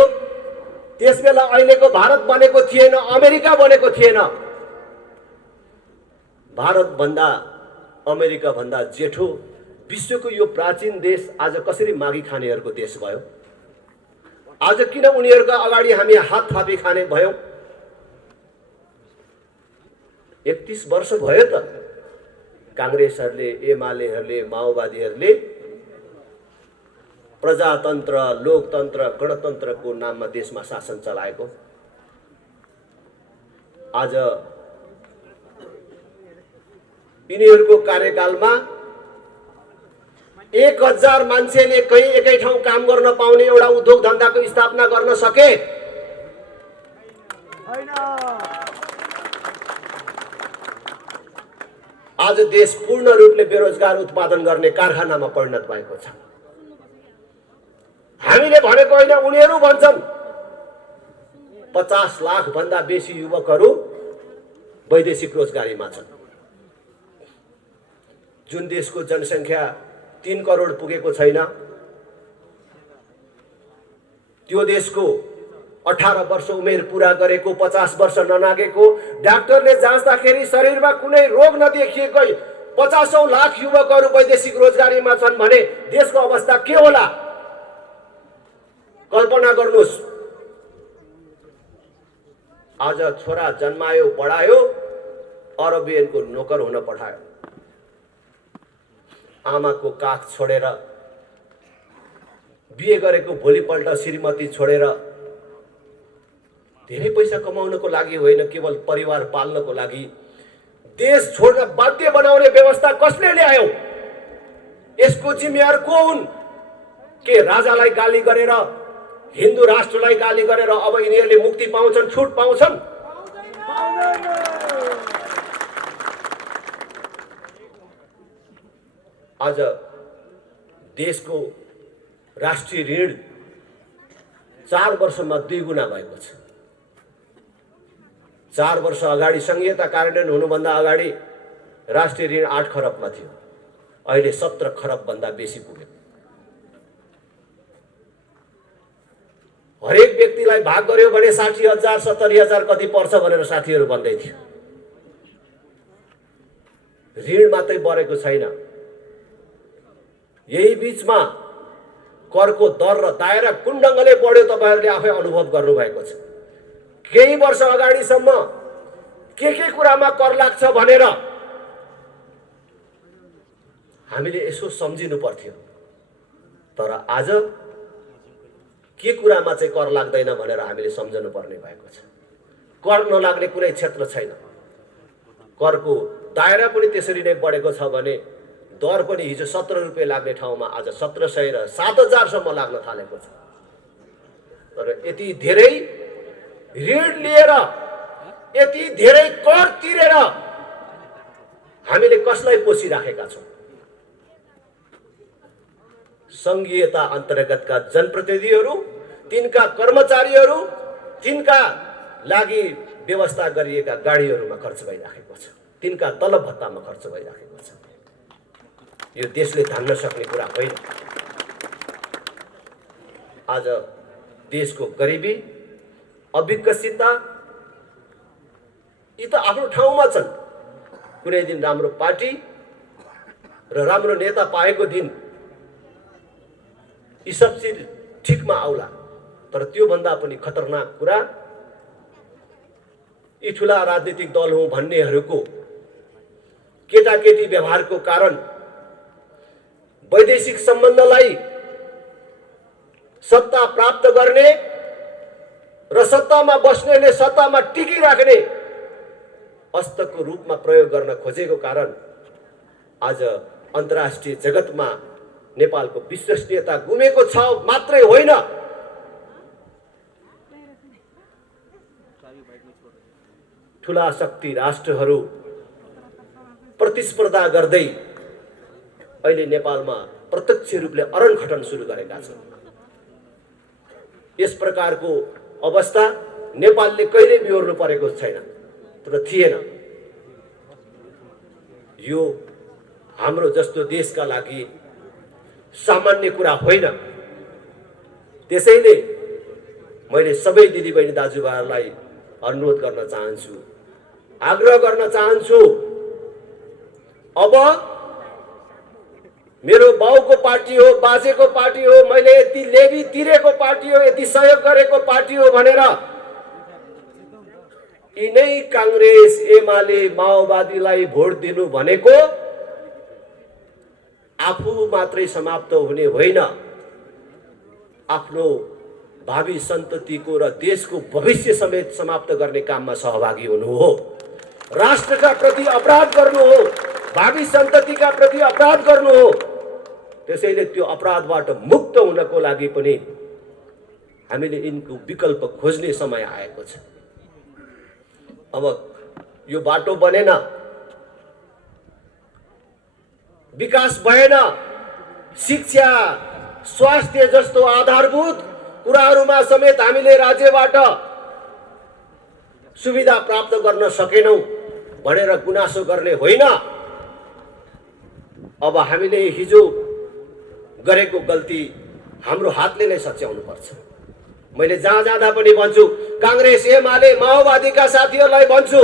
त्यस बेला अहिलेको भारत बनेको थिएन, अमेरिका बनेको थिएन। भारत भन्दा, अमेरिका भन्दा जेठो विश्वको यो प्राचीन देश आज कसरी मागी खानेहरूको देश भयो? आज किन उनीहरूको अगाडि हामी हात थापी खाने भयौं? 31 वर्ष भयो त कांग्रेसहरूले, एमालेहरूले, माओवादीहरूले प्रजातन्त्र, लोकतन्त्र, गणतन्त्रको नाममा देशमा शासन चलाएको। आज यिनीहरूको कार्यकालमा 1000 मान्छेले कहीँ एकै ठाउँ काम गर्न पाउने एउटा उद्योग धन्दाको स्थापना गर्न सके। आज देश पूर्ण रूपले बेरोजगार उत्पादन गर्ने कारखानामा परिणत भएको छ। हामीले भनेको होइन, उनीहरू भन्छन्। 50 लाख भन्दा बेसी युवकहरू वैदेशिक रोजगारीमा छन्। जुन देशको जनसङ्ख्या 3 करोड पुगेको छैन, त्यो देशको 18 वर्ष उमेर पूरा गरेको, 50 वर्ष ननागेको, डाक्टरले जाँच्दाखेरि शरीरमा कुनै रोग नदेखिएको 50औं लाख युवकहरू वैदेशिक रोजगारीमा छन् भने देशको अवस्था के होला? कल्पना गर्नुहोस्। आज छोरा जन्मायो, बढायो, अरबियनको नोकर हुन पठायो। आमाको काख छोडेर, बिहे गरेको भोलिपल्ट श्रीमती छोडेर, धेरै पैसा कमाउनको लागि होइन, केवल परिवार पाल्नको लागि देश छोड्न बाध्य बनाउने व्यवस्था कसले ल्यायो? यसको जिम्मेवार को हुन्? के राजालाई गाली गरेर, हिन्दू राष्ट्रलाई गाली गरेर अब यिनीहरूले मुक्ति पाउँछन्, छुट पाउँछन्? आज देशको राष्ट्रिय ऋण 4 वर्षमा 2 गुणा भएको छ। 4 वर्ष अगाडि संघीयता कार्यान्वयन हुनुभन्दा अगाडि राष्ट्रिय ऋण 8 खरबमा थियो, अहिले 17 खरब भन्दा बेसी पुग्यो। हरेक व्यक्तिलाई भाग गर्यो भने 60,000 70,000 कति पर्छ भनेर साथीहरू भन्दै थियो। ऋण मात्रै बढेको छैन, यही बीचमा करको दर र दायरा कुन ढङ्गले बढ्यो तपाईहरूले आफै अनुभव गर्नुभएको छ। केही वर्ष अगाडिसम्म के कुरामा कर लाग्छ भनेर हामीले यसो सम्झिनु पर्थ्यो, तर आज के कुरामा चाहिँ कर लाग्दैन भनेर हामीले सम्झनु पर्ने भएको छ। कर नलाग्ने कुनै क्षेत्र छैन। करको दायरा पनि त्यसरी नै बढेको छ भने दर पनि हिजो 17 रुपियाँ लाग्ने ठाउँमा आज 1700 र 7000 सम्म लाग्न थालेको छ। तर यति धेरै ऋण लिएर, यति धेरै कर तिरेर हामीले कसलाई पोसिराखेका छौँ? संघीयता अन्तर्गतका जनप्रतिनिधिहरू, तिनका कर्मचारीहरू, तिनका लागि व्यवस्था गरिएका गाडीहरूमा खर्च भइराखेको छ, तिनका तलब भत्तामा खर्च भइराखेको छ। यो देशले धान्न सक्ने कुरा होइन। आज देशको गरिबी, अविकसितता यी त आफ्नो ठाउँमा छन्। कुनै दिन राम्रो पार्टी र राम्रो नेता पाएको दिन यी सब चिज ठिकमा आउला, तर त्यो भन्दा पनि खतरनाक कुरा यी ठुला राजनीतिक दल हुँ भन्नेहरूको केटाकेटी व्यवहारको कारण वैदेशिक सम्बन्धलाई सत्ता प्राप्त गर्ने र सत्तामा बस्नेले सत्तामा टिकिराख्ने अस्त्रको रूपमा प्रयोग गर्न खोजेको कारण आज अन्तर्राष्ट्रिय जगतमा नेपालको विश्वसनीयता गुमेको छ मात्रै होइन, ठुला शक्ति राष्ट्रहरू प्रतिस्पर्धा गर्दै अहिले नेपालमा प्रत्यक्ष रूपले अरनखटन सुरु गरेका छन्। यस प्रकारको अवस्था नेपालले कहिल्यै बिहोर्नु परेको छैन, तर थिएन। यो हाम्रो जस्तो देशका लागि सामान्य कुरा होइन। त्यसैले मैले सबै दिदीबहिनी दाजुभाइहरूलाई अनुरोध गर्न चाहन्छु, आग्रह गर्न चाहन्छु, अब मेरो बाउको पार्टी हो, बाजेको पार्टी हो, मैले यति लेबी तिरेको पार्टी हो, यति सहयोग गरेको पार्टी हो भनेर यिनै कांग्रेस, एमाले, माओवादीलाई भोट दिनु भनेको आफू मात्रै समाप्त हुने होइन, आफ्नो भावी सन्ततिको र देशको भविष्य समेत समाप्त गर्ने काममा सहभागी हुनु हो। राष्ट्रका प्रति अपराध गर्नु हो, भावी सन्ततिका प्रति अपराध गर्नु हो। त्यसैले त्यो अपराधबाट मुक्त हुनको लागि पनि हामीले यिनको विकल्प खोज्ने समय आएको छ। अब यो बाटो बनेन, विकास भएन, शिक्षा, स्वास्थ्य जस्तो आधारभूत कुराहरूमा समेत हामीले राज्यबाट सुविधा प्राप्त गर्न सकेनौं भनेर गुनासो गर्ने होइन। अब हामीले हिजो गरेको गल्ती हाम्रो हातले नै सच्याउनु पर्छ। मैले जहाँ जाँदा पनि भन्छु, कांग्रेस एमाले माओवादीका साथीहरूलाई भन्छु,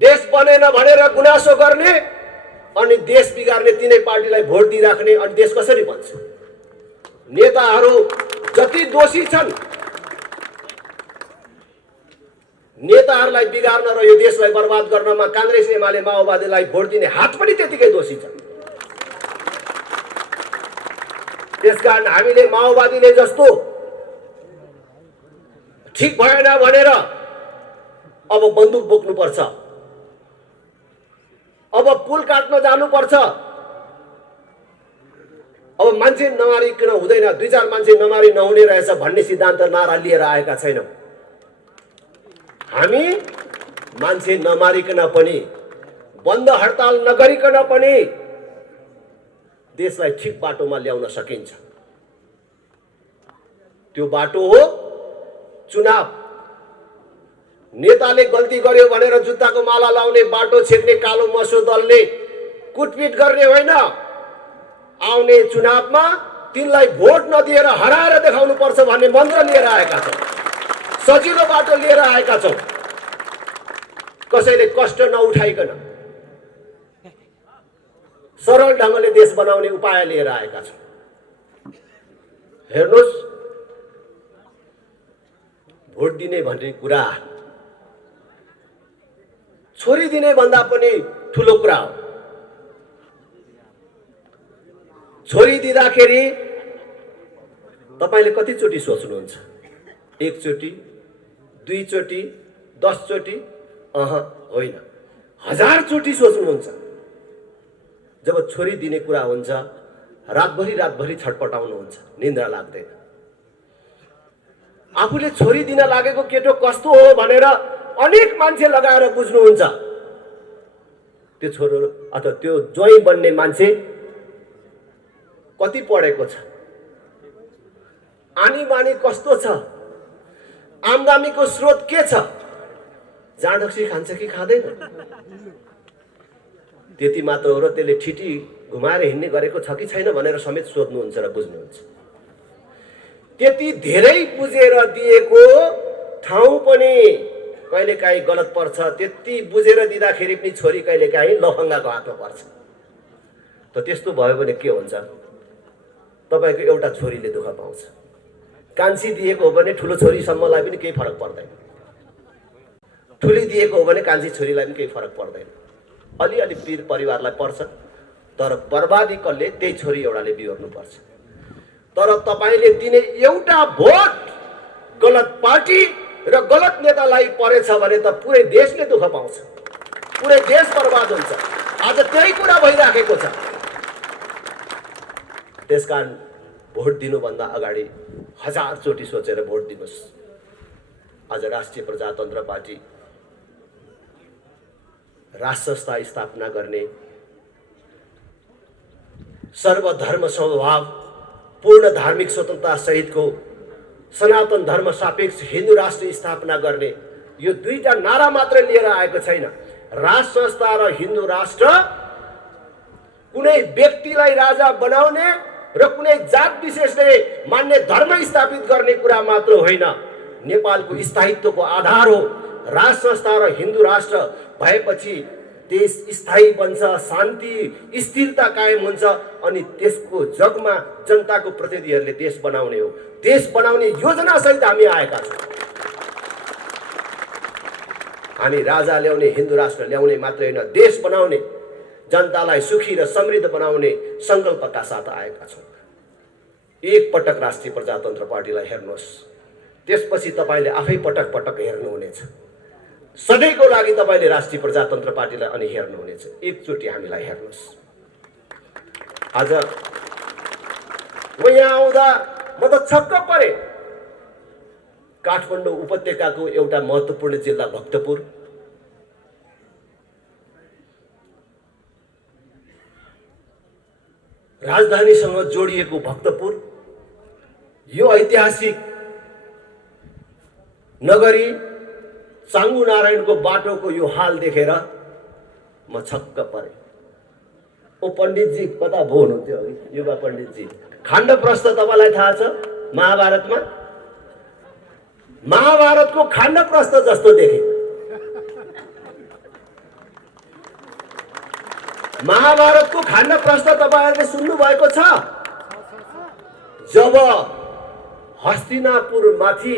देश बनेन भनेर गुनासो गर्ने अनि देश बिगार्ने तिनै पार्टीलाई भोट दिइराख्ने, अनि देश कसरी बन्छ? नेताहरू जति दोषी छन्, नेताहरूलाई बिगार्न र यो देशलाई बर्बाद गर्नमा कांग्रेस एमाले माओवादीलाई भोट दिने हात पनि त्यतिकै दोषी छन्। त्यसकारण हामीले माओवादीले जस्तो ठीक भएन भनेर अब बन्दुक बोक्नुपर्छ, अब पुल काट्न जानुपर्छ, अब मान्छे नमारिकन हुँदैन, 2-4 मान्छे नमारी नहुने रहेछ भन्ने सिद्धान्त नारा लिएर आएका छैनौं। हामी मान्छे नमारिकन पनि, बन्द हडताल नगरिकन पनि देशलाई ठीक बाटोमा ल्याउन सकिन्छ। त्यो बाटो हो चुनाव। नेताले गल्ती गर्यो भनेर जुत्ताको माला लाउने, बाटो छेक्ने कालो मसो दलले कुटपिट गर्ने होइन। आउने चुनावमा तिनलाई भोट नदिएर हराएर देखाउनु पर्छ भन्ने मन्त्र लिएर आएका छौं। सजिलो बाटो लिएर आएका छौं, कसैले कष्ट नउठाइकन सरल ढंगले देश बनाउने उपाय लिएर आएका छौं। हेर्नुस्, भोट दिने भन्ने कुरा छोरी दिने भन्दा पनि ठूलो कुरा हो। छोरी दिँदाखेरि तपाईले कतिचोटि सोच्नुहुन्छ? 1 चोटि, 2 चोटि, 10 चोटि? होइन, 1000 चोटि सोच्नुहुन्छ। जब छोरी दिने कुरा हुन्छ, रातभरि छटपटाउनुहुन्छ, निन्द्रा लाग्दैन। आफूले छोरी दिन लागेको केटो कस्तो हो भनेर अनेक मान्छे लगाएर बुझ्नुहुन्छ। त्यो छोरो अथवा त्यो ज्वाइँ बन्ने मान्छे कति पढेको छ, आनी बानी कस्तो छ, आम्दानीको स्रोत के छ, जाँडक्सी खान्छ कि खाँदैन, त्यति मात्र हो र त्यसले ठिटी घुमाएर हिँड्ने गरेको छ कि छैन भनेर समेत सोध्नुहुन्छ र बुझ्नुहुन्छ। त्यति धेरै बुझेर दिएको ठाउँ पनि कहिलेकाहीँ गलत पर्छ। त्यति बुझेर दिँदाखेरि पनि छोरी कहिलेकाहीँ लफङ्गाको हातमा पर्छ। त त्यस्तो भयो भने के हुन्छ? तपाईको एउटा छोरीले दुःख पाउँछ। कान्छी दिएको हो भने ठुलो छोरीसम्मलाई पनि केही फरक पर्दैन, ठुली दिएको हो भने कान्छी छोरीलाई पनि केही फरक पर्दैन। अलिअलि पीर परिवारलाई पर्छ, तर बर्बादी कसले? त्यही छोरी एउटाले बिहोर्नु पर्छ। तर तपाईले दिने एउटा भोट गलत पार्टी र गलत नेतालाई परेछ भने त पुरै देशले दुःख पाउँछ, पुरै देश बर्बाद हुन्छ। आज त्यही कुरा भइराखेको छ। त्यसकारण भोट दिनुभन्दा अगाडि 1000 चोटि सोचेर भोट दिनुस्। आज राष्ट्रिय प्रजातन्त्र पार्टी राष्ट्र संस्था स्थापना गर्ने, सर्वधर्म समभाव, पूर्ण धार्मिक स्वतन्त्रता सहितको सनातन धर्म सापेक्ष हिन्दू राष्ट्र स्थापना गर्ने यो दुईटा नारा मात्र लिएर आएको छैन। राष्ट्र संस्था र हिन्दू राष्ट्र कुनै व्यक्तिलाई राजा बनाउने र कुनै जात विशेषले मान्ने धर्म स्थापित गर्ने कुरा मात्र होइन, नेपालको स्थायित्वको आधार हो। राष्ट्र संस्था र हिन्दू राष्ट्र भएपछि देश स्थायी बन्छ, शान्ति स्थिरता कायम हुन्छ, अनि त्यसको जगमा जनताको प्रतिनिधिहरूले देश बनाउने हो। देश बनाउने योजना सहित हामी आएका छौँ। हामी राजा ल्याउने, हिन्दू राष्ट्र ल्याउने मात्रै होइन, देश बनाउने, जनतालाई सुखी र समृद्ध बनाउने संकल्पका साथ आएका छौँ। एक पटक राष्ट्रिय प्रजातन्त्र पार्टीलाई हेर्नुहोस्, त्यसपछि तपाईले आफै पटक पटक हेर्नुहुनेछ। सधैँको लागि तपाईले राष्ट्रिय प्रजातन्त्र पार्टीलाई अनि हेर्नुहुनेछ। एकचोटि हामीलाई हेर्नुहोस्। आज म यहाँ आउँदा म त छक्क परे। काठमाडौँ उपत्यकाको एउटा महत्त्वपूर्ण जिल्ला भक्तपुर, राजधानीसँग जोडिएको भक्तपुर, यो ऐतिहासिक नगरी चाङ्गु नारायणको बाटोको यो हाल देखेर म छक्क परे। ओ पण्डितजी कता भो हुनुहुन्थ्यो? युवा पण्डितजी, खाण्ड प्रस्थ तपाईँलाई थाहा छ? महाभारतमा महाभारतको खाण्ड प्रस्थ जस्तो देखे। महाभारतको खाण्ड प्रस्थ तपाईहरुले सुन्नु भएको छ? जब हस्तिनापुर माथि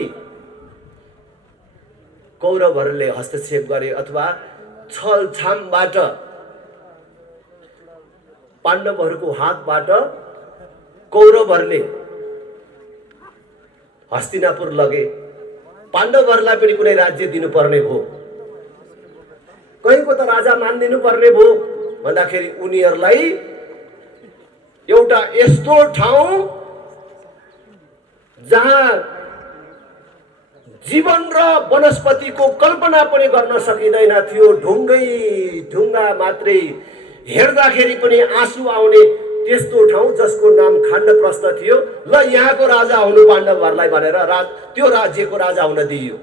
कौरवहरूले हस्तक्षेप गरे अथवा छलछामबाट पाण्डवहरूको हातबाट कौरवहरूले हस्तिनापुर लगे, पाण्डवहरूलाई पनि कुनै राज्य दिनुपर्ने भयो, कहीँको त राजा मानिदिनु पर्ने भयो भन्दाखेरि उनीहरूलाई एउटा यस्तो ठाउँ जहाँ जीवन र वनस्पतिको कल्पना पनि गर्न सकिँदैन थियो, ढुङ्गै ढुङ्गा मात्रै, हेर्दाखेरि पनि आँसु आउने त्यस्तो ठाउँ जसको नाम खाण्डप्रस्थ थियो। ल यहाँको राजा हुनु पाण्डवहरूलाई भनेर त्यो राज्यको राजा हुन दिइयो।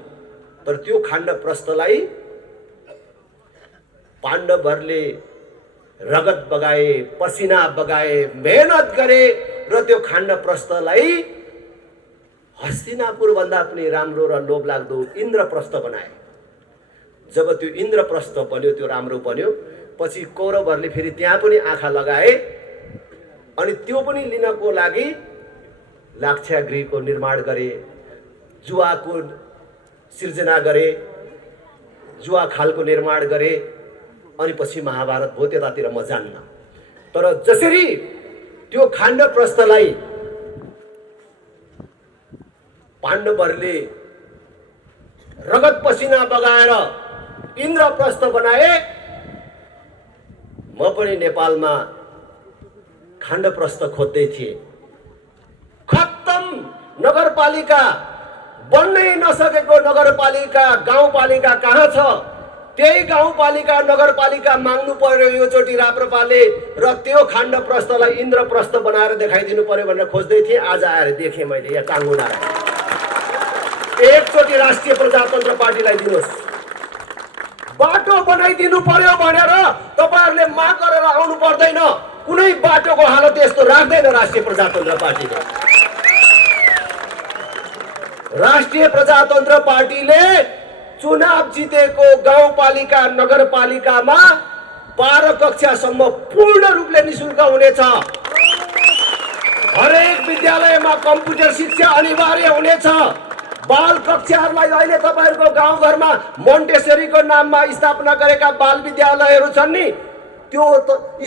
तर त्यो खाण्डप्रस्थलाई पाण्डवहरूले रगत बगाए, पसिना बगाए, मेहनत गरे र त्यो खाण्डप्रस्थलाई हस्तिनापुर भन्दा पनि राम्रो र लोभलाग्दो इन्द्रप्रस्थ बनाए। जब त्यो इन्द्रप्रस्थ बन्यो, त्यो राम्रो बन्यो, पछि कौरवहरूले फेरि त्यहाँ पनि आँखा लगाए अनि त्यो पनि लिनको लागि लाक्षागृहको निर्माण गरे, जुवाको सिर्जना गरे, जुवा खालको निर्माण गरे अनि पछि महाभारत भयो। त्यतातिर म जान्न, तर जसरी त्यो खाण्डप्रस्थलाई पाण्डवहरूले रगत पसिना बगाएर इन्द्रप्रस्थ बनाए, म पनि नेपालमा खाण्डप्रस्थ खोज्दै थिएँ। खत्तम नगरपालिका, बन्नै नसकेको नगरपालिका, गाउँपालिका कहाँ छ? त्यही गाउँपालिका नगरपालिका माग्नु पर्यो योचोटि राप्रपाले र त्यो खाण्डप्रस्थलाई इन्द्रप्रस्थ बनाएर देखाइदिनु पर्यो भनेर खोज्दै थिएँ। आज आएर देखेँ मैले यहाँ टाङ्गो नारायण। एकचोटि राष्ट्रिय प्रजातन्त्र पार्टीलाई दिनुहोस्, बाटो बनाइदिनु पर्यो भनेर तपाईहरुले माग गरेर आउनु पर्दैन। कुनै बाटोको हालत यस्तो राख्दैन राष्ट्रिय प्रजातन्त्र पार्टीले। राष्ट्रिय प्रजातन्त्र पार्टीले चुनाव जितेको गाउँपालिका नगरपालिकामा 12 कक्षासम्म पूर्ण रूपले निशुल्क हुनेछ। हरेक विद्यालयमा कम्प्युटर शिक्षा अनिवार्य हुनेछ। बाल कक्षाहरूलाई अहिले तपाईहरुको गाउँघरमा मोन्टेसरीको नाममा स्थापना गरेका बाल विद्यालयहरू छन् नि, त्यो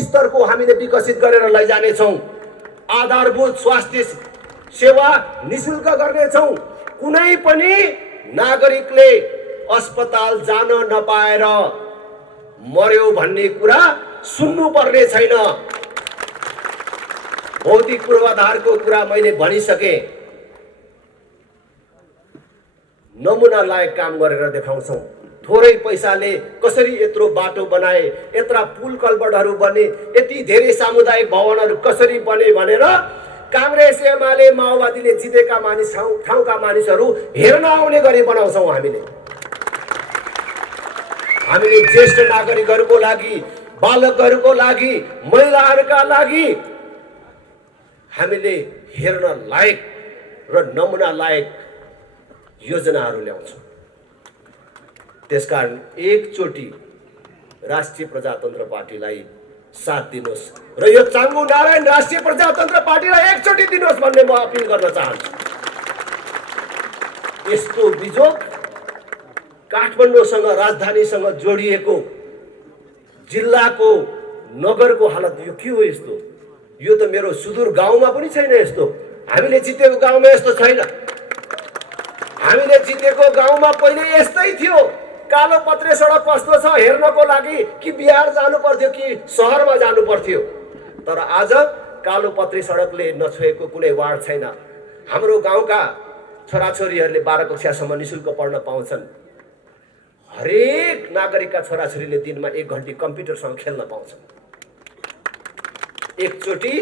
स्तरको हामीले विकसित गरेर लैजानेछौँ। आधारभूत स्वास्थ्य सेवा निशुल्क गर्नेछौँ। कुनै पनि नागरिकले अस्पताल जान नपाएर मर्यो भन्ने कुरा सुन्नु पर्ने छैन। भौतिक पूर्वाधारको कुरा मैले भनिसके। नमुना लायक काम गरेर देखाउँछौँ। थोरै पैसाले कसरी यत्रो बाटो बनाए, यत्रा पुल कल्भर्टहरू बने, यति धेरै सामुदायिक भवनहरू कसरी बने भनेर कांग्रेस एमाले माओवादीले जितेका मानिस ठाउँका मानिसहरू हेर्न आउने गरी बनाउँछौँ। हामीले ज्येष्ठ नागरिकहरूको लागि, बालकहरूको लागि, महिलाहरूका लागि हामीले हेर्न लायक र नमुना लायक योजनाहरू ल्याउँछौँ। त्यसकारण एकचोटि राष्ट्रिय प्रजातन्त्र पार्टीलाई साथ दिनुहोस् र यो चाङ्गु नारायण राष्ट्रिय प्रजातन्त्र पार्टीलाई एकचोटि दिनुहोस् भन्ने म अपिल गर्न चाहन्छु। यस्तो बिजोग काठमाडौँसँग, राजधानीसँग जोडिएको जिल्लाको, नगरको हालत यो के हो? यस्तो यो त मेरो सुदूर गाउँमा पनि छैन। यस्तो हामीले जितेको गाउँमा यस्तो छैन। हामीले जितेको गाउँमा पहिले यस्तै थियो। कालो पत्रे सडक कस्तो छ हेर्नको लागि कि बिहार जानु पर्थ्यो कि शहरमा जानु पर्थ्यो। तर आज कालो पत्रे सडकले नछोएको कुनै वार्ड छैन। हाम्रो गाउँका छोराछोरीहरूले 12 कक्षासम्म निशुल्क पढ्न पाउँछन्। हरेक नागरिकका छोराछोरीले दिनमा 1 घण्टी कम्प्युटरसँग खेल्न पाउँछन्। एकचोटि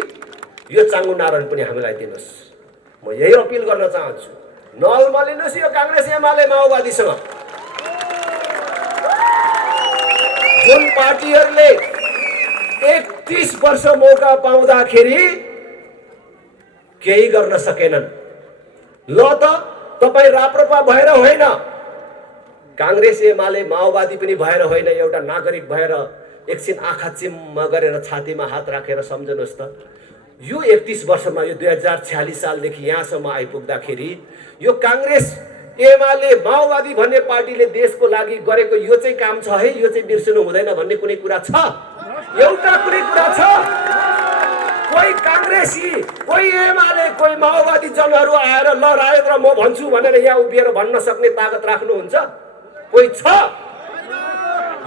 यो चाङ्गु नारायण पनि हामीलाई दिनुहोस्। म यही अपिल गर्न चाहन्छु। नलमलिनुहोस् यो कांग्रेस एमाले माओवादीसँग। जुन पार्टीहरूले 31 वर्ष मौका पाउँदाखेरि केही गर्न सकेनन्, ल त तपाईँ राप्रपा भएर होइन, काङ्ग्रेस एमाले माओवादी पनि भएर होइन, एउटा नागरिक भएर एकछिन आँखा चिम्म गरेर छातीमा हात राखेर सम्झनुहोस् त, यो 31 वर्षमा यो 2046 सालदेखि यहाँसम्म आइपुग्दाखेरि यो काङ्ग्रेस एमाले माओवादी भन्ने पार्टीले देशको लागि गरेको यो चाहिँ काम छ है, यो चाहिँ बिर्सनु हुँदैन भन्ने कुनै कुरा छ? एउटा कुनै कुरा छ? कोही काङ्ग्रेसी, कोही एमाले, कोही माओवादी जनहरू आएर ल राजेन्द्र म भन्छु भनेर यहाँ उभिएर भन्न सक्ने तागत राख्नुहुन्छ? कोही छ?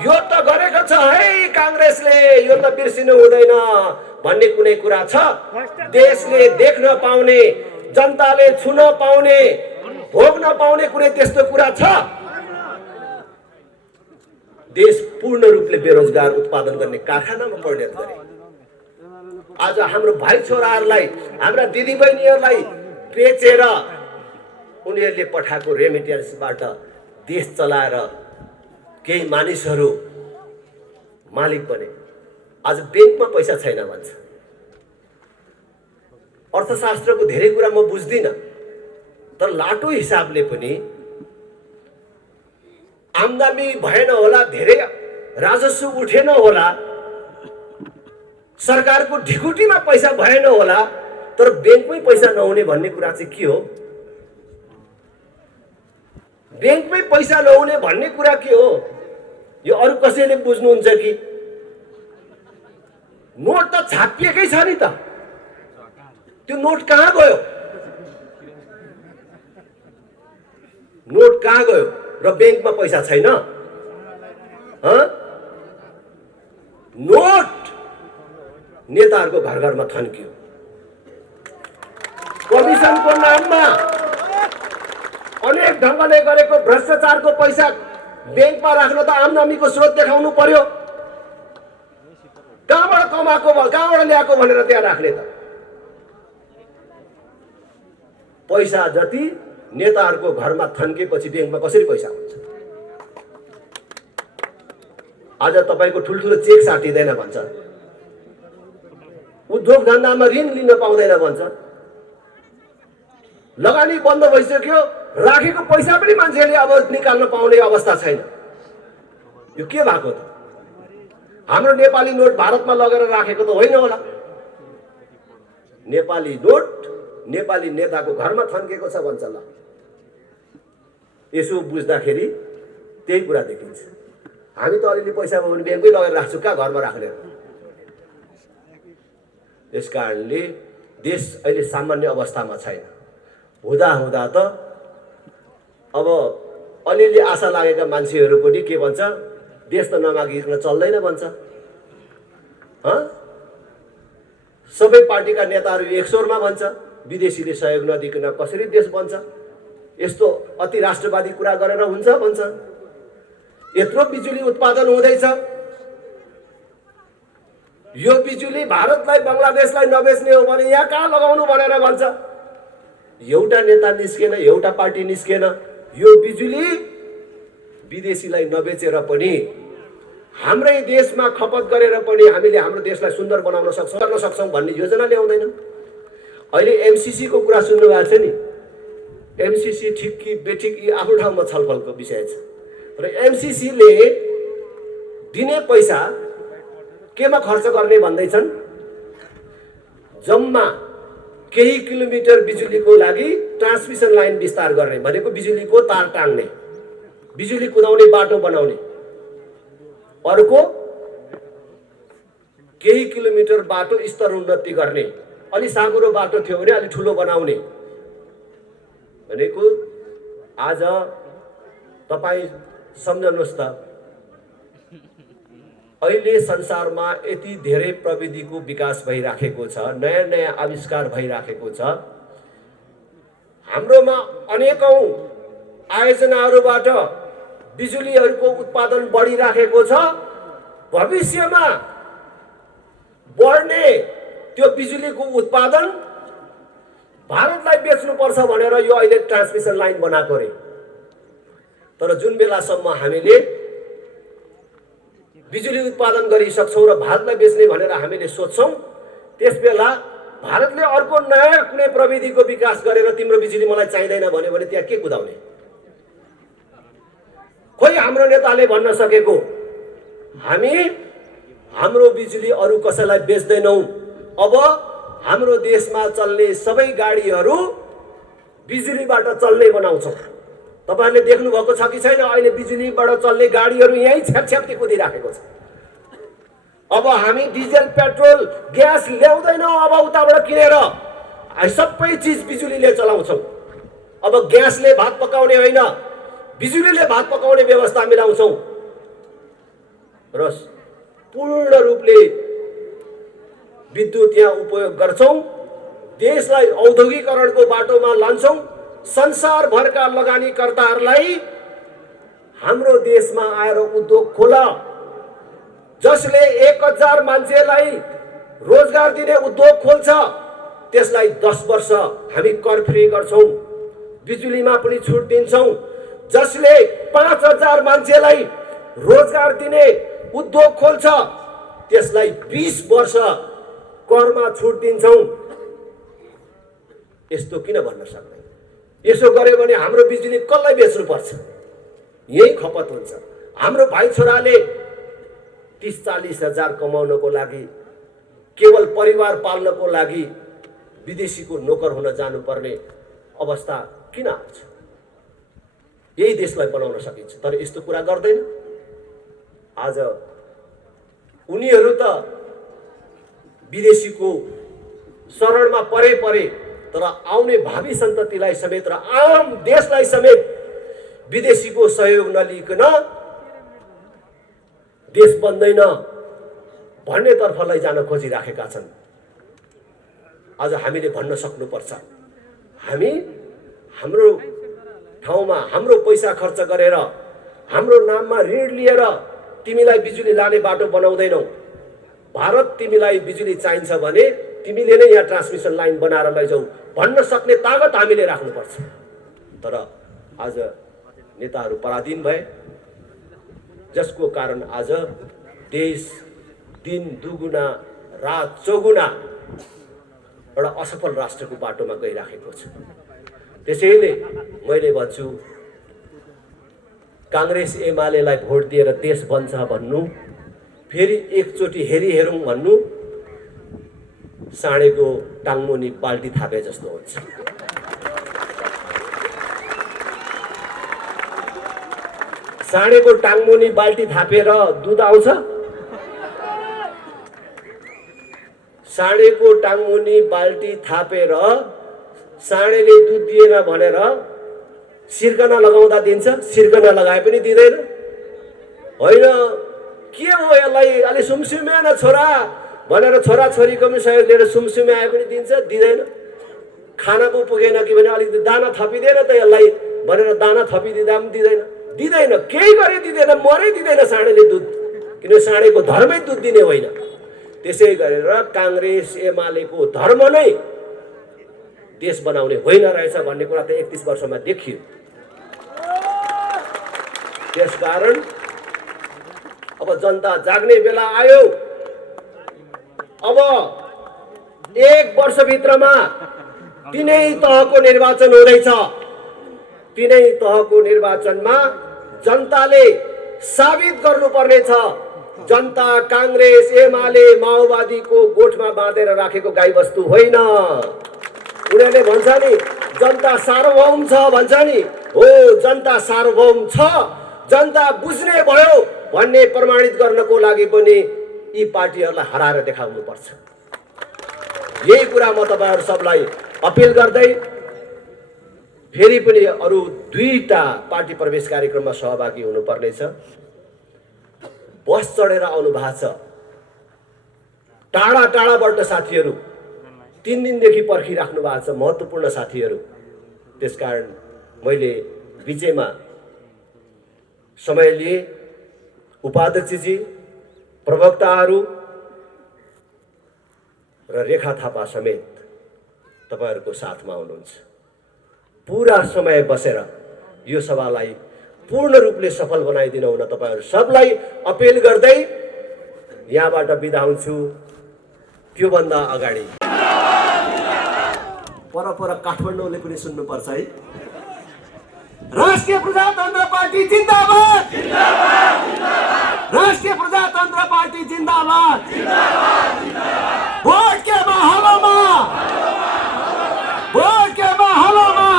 यो त गरेको छ है काङ्ग्रेसले, यो त बिर्सिनु हुँदैन भन्ने कुनै कुरा छ? देशले देख्न पाउने, जनताले छुन पाउने, भोग्न पाउने कुनै त्यस्तो कुरा छ? देश पूर्ण रूपले बेरोजगार उत्पादन गर्ने कारखानामा परिणत गरे। आज हाम्रो भाइ छोराहरूलाई, हाम्रा दिदीबहिनीहरूलाई बेचेर उनीहरूले पठाएको रेमिटेन्सबाट देश चलाएर केही मानिसहरू मालिक बने। आज ब्याङ्कमा पैसा छैन भन्छ। अर्थशास्त्रको धेरै कुरा म बुझ्दिनँ, तर लाटो हिसाबले पनि आम्दानी भएन होला, धेरै राजस्व उठेन होला, सरकारको ढिकुटीमा पैसा भएन होला, तर ब्याङ्कमै पैसा नहुने भन्ने कुरा चाहिँ के हो? ब्याङ्कमै पैसा नहुने भन्ने कुरा के हो? यो अरू कसैले बुझ्नुहुन्छ कि? नोट त छापिएकै छ नि त, त्यो नोट कहाँ गयो? नोट कहाँ गयो र ब्याङ्कमा पैसा छैन? नोट नेताहरूको घर घरमा थन्कियो। कमिसनको नाममा अनेक ढङ्गले गरेको भ्रष्टाचारको पैसा ब्याङ्कमा राख्न त आम्दानीको स्रोत देखाउनु पर्यो। कहाँबाट कमाएको, कहाँबाट ल्याएको भनेर त्यहाँ राख्ने त? पैसा जति नेताहरूको घरमा थन्केपछि ब्याङ्कमा कसरी पैसा हुन्छ? आज तपाईँको ठुल्ठुलो चेक साटिँदैन भन्छ, उद्योग धन्दामा ऋण लिन पाउँदैन भन्छ, लगानी बन्द भइसक्यो, राखेको पैसा पनि मान्छेले अब निकाल्न पाउने अवस्था छैन। यो के भएको त? हाम्रो नेपाली नोट भारतमा लगेर राखेको त होइन होला? नेपाली नोट नेपाली नेताको घरमा थन्केको छ भन्छ। ल यसो बुझ्दाखेरि त्यही कुरा देखिन्छ। हामी त अलिअलि पैसा भयो भने ब्याङ्कमै लगेर राख्छु, कहाँ घरमा राख्ने? यस कारणले देश अहिले सामान्य अवस्थामा छैन। हुँदा हुँदा त अब अलिअलि आशा लागेका मान्छेहरू पनि के भन्छ, देश त नमागिकन चल्दैन भन्छ। सबै पार्टीका नेताहरू एक स्वरमा भन्छ, विदेशीले सहयोग नदिकन कसरी देश बन्छ? यस्तो अति राष्ट्रवादी कुरा गरेर हुन्छ भन्छ। यत्रो बिजुली उत्पादन हुँदैछ, यो बिजुली भारतलाई बङ्गलादेशलाई नबेच्ने हो भने यहाँ कहाँ लगाउनु भनेर भन्छ। एउटा नेता निस्केन, एउटा पार्टी निस्केन। यो बिजुली विदेशीलाई नबेचेर पनि हाम्रै देशमा खपत गरेर पनि हामीले हाम्रो देशलाई सुन्दर बनाउन सक्छौँ भन्ने योजना ल्याउँदैन। अहिले एमसीसी को कुरा सुन्नु भएको छ नि? एमसीसी ठिक कि बेठिक यी आफ्नो ठाउँमा छलफलको विषय छ। र एमसीसी ले दिने पैसा केमा खर्च गर्ने भन्दैछन्? जम्मा केही किलोमिटर बिजुलीको लागि ट्रान्समिसन लाइन विस्तार गर्ने भनेको बिजुलीको तार टाङ्ने, बिजुली कुदाउने बाटो बनाउने। अर्को केही किलोमिटर बाटो स्तर उन्नति गर्ने, अलि साँघुरो बाटो थियो भने अलि ठुलो बनाउने भनेको। आज तपाईँ सम्झनुहोस् त, अहिले संसारमा यति धेरै प्रविधिको विकास भइराखेको छ, नयाँ नयाँ आविष्कार भइराखेको छ, हाम्रोमा अनेकौं आयोजनाहरूबाट बिजुलीहरूको उत्पादन बढिराखेको छ। भविष्यमा बढ्ने त्यो बिजुलीको उत्पादन भारतलाई बेच्नुपर्छ भनेर यो अहिले ट्रान्समिसन लाइन बनाएको रे। तर जुन बेलासम्म हामीले बिजुली उत्पादन गरिसक्छौँ र भारतलाई बेच्ने भनेर हामीले सोच्छौँ, त्यसबेला भारतले अर्को नयाँ कुनै प्रविधिको विकास गरेर तिम्रो बिजुली मलाई चाहिँदैन भन्यो भने त्यहाँ के कुदाउने? खोइ हाम्रो नेताले भन्न सकेको हामी हाम्रो बिजुली अरू कसैलाई बेच्दैनौँ। अब हाम्रो देशमा चल्ने सबै गाडीहरू बिजुलीबाट चल्ने बनाउँछौँ। तपाईहरुले देख्नु भएको छ कि छैन? अहिले बिजुलीबाट चल्ने गाडीहरू यहीँ छ्यापछ्याप्ती कुदिराखेको छ। अब हामी डिजल पेट्रोल ग्यास ल्याउँदैनौँ। अब उताबाट किनेर सबै चिज बिजुलीले चलाउँछौँ। अब ग्यासले भात पकाउने होइन, बिजुलीले भात पकाउने व्यवस्था मिलाउँछौँ र पूर्ण रूपले विद्युत यहाँ उपयोग गर्छौँ। देशलाई औद्योगिकरणको बाटोमा लान्छौँ। संसारभरका लगानीकर्ताहरूलाई हाम्रो देशमा आएर उद्योग खोला। जसले 1000 मान्छेलाई रोजगार दिने उद्योग खोल्छ त्यसलाई 10 वर्ष हामी कर फ्री गर्छौँ, बिजुलीमा पनि छुट दिन्छौँ। जसले 5000 मान्छेलाई रोजगार दिने उद्योग खोल्छ त्यसलाई 20 वर्ष करमा छुट दिन्छौँ। यस्तो किन भन्न सक्दैन? यसो गर्यो भने हाम्रो बिजुली कसलाई बेच्नुपर्छ? यही खपत हुन्छ। हाम्रो भाइ छोराले 30-40 हजार कमाउनको लागि, केवल परिवार पाल्नको लागि विदेशीको नोकर हुन जानुपर्ने अवस्था किन आउँछ? यही देशलाई बनाउन सकिन्छ, तर यस्तो कुरा गर्दैन। आज उनीहरू त विदेशीको शरणमा परे तर आउने भावी सन्ततिलाई समेत र आम देशलाई समेत विदेशीको सहयोग नलिकन देश बन्दैन भन्ने तर्फ लैजान खोजिराखेका छन्। आज हामीले भन्न सक्नुपर्छ, हामी हाम्रो ठाउँमा हाम्रो पैसा खर्च गरेर हाम्रो नाममा ऋण लिएर तिमीलाई बिजुली लाने बाटो बनाउँदैनौ। भारत तिमीलाई बिजुली चाहिन्छ भने तिमीले नै यहाँ ट्रान्समिसन लाइन बनाएर लैजाऊ भन्न सक्ने तागत हामीले राख्नुपर्छ। तर आज नेताहरू पराधीन भए, जसको कारण आज देश दिन दुगुना रात चौगुना एउटा असफल राष्ट्रको बाटोमा गइराखेको छ। त्यसैले मैले भन्छु, कांग्रेस एमालेलाई भोट दिएर देश बन्छ भन्नु, फेरि एकचोटि हेरी हेरौँ भन्नु साँडेको टाङमुनि बाल्टी थापे जस्तो हुन्छ। साँडेको टाङमुनि बाल्टी थापेर दुध आउँछ? साँडेको टाङमुनि बाल्टी थापेर साँडेले दुध दिएन भनेर सिर्कना लगाउँदा दिन्छ? सिर्कना लगाए पनि दिँदैन। होइन, के हो यसलाई अलि सुमसुमे न छोरा भनेर छोराछोरीको पनि सहयोग लिएर सुमसुमे आए पनि दिन्छ? दिँदैन। खाना पो पुगेन कि भने अलिकति दाना थपिदिएन त यसलाई भनेर दाना थपिदिँदा पनि दिँदैन। दिँदैन, केही गरे दिँदैन, मरै दिँदैन साँडेले दुध, किन साँडेको धर्मै दुध दिने होइन। त्यसै गरेर कांग्रेस एमालेको धर्म नै देश बनाउने होइन रहेछ भन्ने कुरा त 31 वर्षमा देखियो। त्यसकारण अब जनता जाग्ने बेला आयो। अब 1 वर्षभित्रमा तीनै तहको निर्वाचन हुँदैछ। तीनै तहको निर्वाचनमा जनताले साबित गर्नुपर्ने छ, जनता कांग्रेस एमाले माओवादीको गोठमा बाँधेर राखेको गाईबस्तु होइन। उनीहरूले भन्छ नि जनता सार्वभौम छ भन्छ नि, हो जनता सार्वभौम छ। जनता बुझ्ने भयो भन्ने प्रमाणित गर्नको लागि पनि यी पार्टीहरूलाई हराएर देखाउनु पर्छ। यही कुरा म तपाईहरु सबलाई अपिल गर्दै फेरि पनि अरु 2टा पार्टी प्रवेश कार्यक्रममा सहभागी हुनुपर्नेछ। बस चढेर आउनु भएको छ टाढा टाढाबाट साथीहरू, 3 दिनदेखि पर्खिराख्नु भएको छ महत्त्वपूर्ण साथीहरू। त्यसकारण मैले बीचैमा समय लिए उपाध्यक्षजी, प्रवक्ताहरू र रेखा थापा समेत तपाईहरुको साथमा हुनुहुन्छ। पूरा समय बसेर यो सभालाई पूर्ण रूपले सफल बनाइदिनु हुन तपाईहरु सबलाई अपिल गर्दै यहाँबाट बिदा हुन्छु। त्यो भन्दा अगाडि पर काठमाडौँले पनि सुन्नुपर्छ है। राष्ट्रिय प्रजातन्त्र पार्टी जिन्दाबाद, राष्ट्रिय प्रजातन्त्र पार्टी जिन्दाबाद, भोट के माहौलमा, भोट के माहौलमा।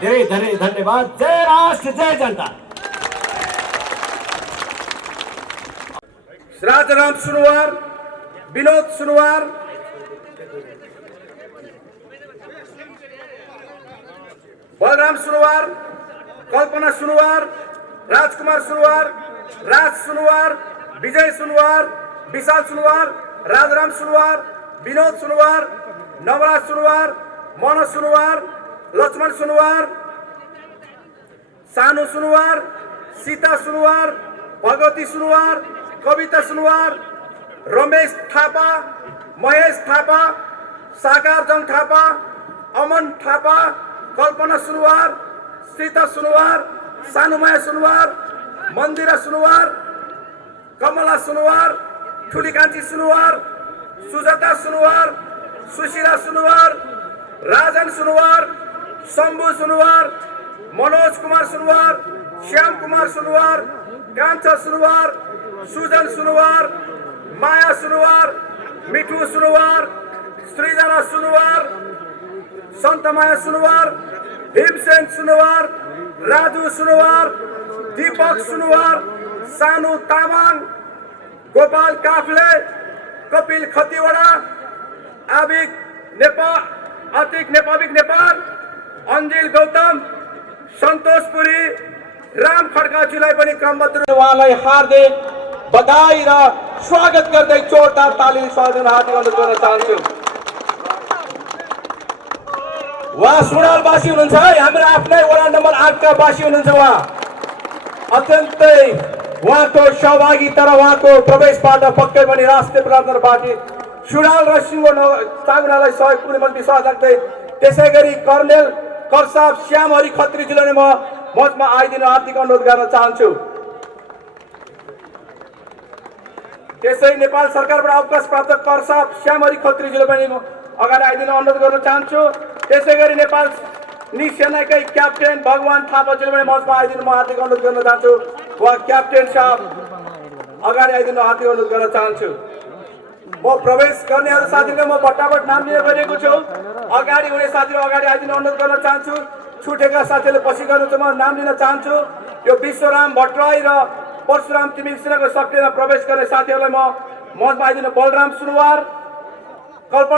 धेरै धेरै धन्यवाद। जय राष्ट्र, जय जनता। राजाराम सुनवार, विनोद सुनवार, बलराम सुनवार, कल्पना सुनवार, राजकुमार सुनवार, राज सुनवार, विजय सुनवार, विशाल सुनवार, राजाराम सुनवार, विनोद सुनवार, नवराज सुनवार, मनोज सुनवार, लक्ष्मण सुनवार, सानु सुनवार, सीता सुनवार, भगवती सुनवार, कविता सुनवार, रमेश थापा, महेश थापा, साकारजङ थापा, अमन थापा, कल्पना सुनवार, सीता सुनवार, सानुमाया सुनवार, मन्दिरा सुनवार, कमला सुनवार, ठुलीकान्छी सुनवार, सुजाता सुनवार, सुशीला सुनवार, राजन सुनवार, शम्भु सुनवार, मनोज कुमार सुनवार, श्याम कुमार सुनवार, कान्छा सुनवार, सुजन सुनवार, माया सुनवार, मिठू सुनवार, सृजना सुनवार, सन्तमाया सुनवार, भीमसेन सुनवार, राजु सुनवार, दीपक सुनवार, सानु तामाङ, गोपाल काफ्ले, कपिल खतिवडा, आबिक नेपाल, अतिक नेपाविक नेपाल, अन्जिल गौतम, सन्तोष पुरी, राम खड्काजीलाई पनि क्रमबद्ध उहाँलाई हार्दिक बधाई र स्वागत गर्दै जोरदार तालीले स्वागत हार्दिक अनुरोध गर्न चाहन्छु। उहाँ सुनालवासी हुनुहुन्छ है, हाम्रो आफ्नै वडा नम्बर 8 का वासी हुनुहुन्छ। उहाँ अत्यन्तै उहाँको सहभागिता र उहाँको प्रवेशबाट पक्कै पनि राष्ट्रिय प्रजातन्त्र पार्टी सुनाल र सिङ्गो चाङ्गुनालाई सहयोग पुग्ने विश्वास राख्दै, त्यसै गरी कर्नेल करसाब श्यामहरि खत्रीजीलाई म मञ्चमा आइदिन हार्दिक अनुरोध गर्न चाहन्छु। त्यसै नेपाल सरकारबाट अवकाश प्राप्त करसाब श्यामहरि खत्रीजीलाई पनि म अगाडि आइदिन अनुरोध गर्न चाहन्छु। त्यसै गरी नेपाल निसेनाकै क्याप्टेन भगवान थापाजीले पनि मञ्चमा आइदिनु म हार्दिक अनुरोध गर्न चाहन्छु। उहाँ क्याप्टेन साहब अगाडि आइदिनु हार्दिक अनुरोध गर्न चाहन्छु। म प्रवेश गर्नेहरू साथीलाई म बट्टाबट नाम लिने गरेको छु। अगाडि हुने साथीहरू अगाडि आइदिनु अनुरोध गर्न चाहन्छु। छुटेका साथीहरूले पछि गर्नुहुन्छ, म नाम लिन चाहन्छु। यो विश्वराम भट्टराई र परशुराम तिमिल सिन्हाको शक्तिमा प्रवेश गर्ने साथीहरूलाई म मञ्चमा आइदिनु। बलराम सुनवार, कल्पना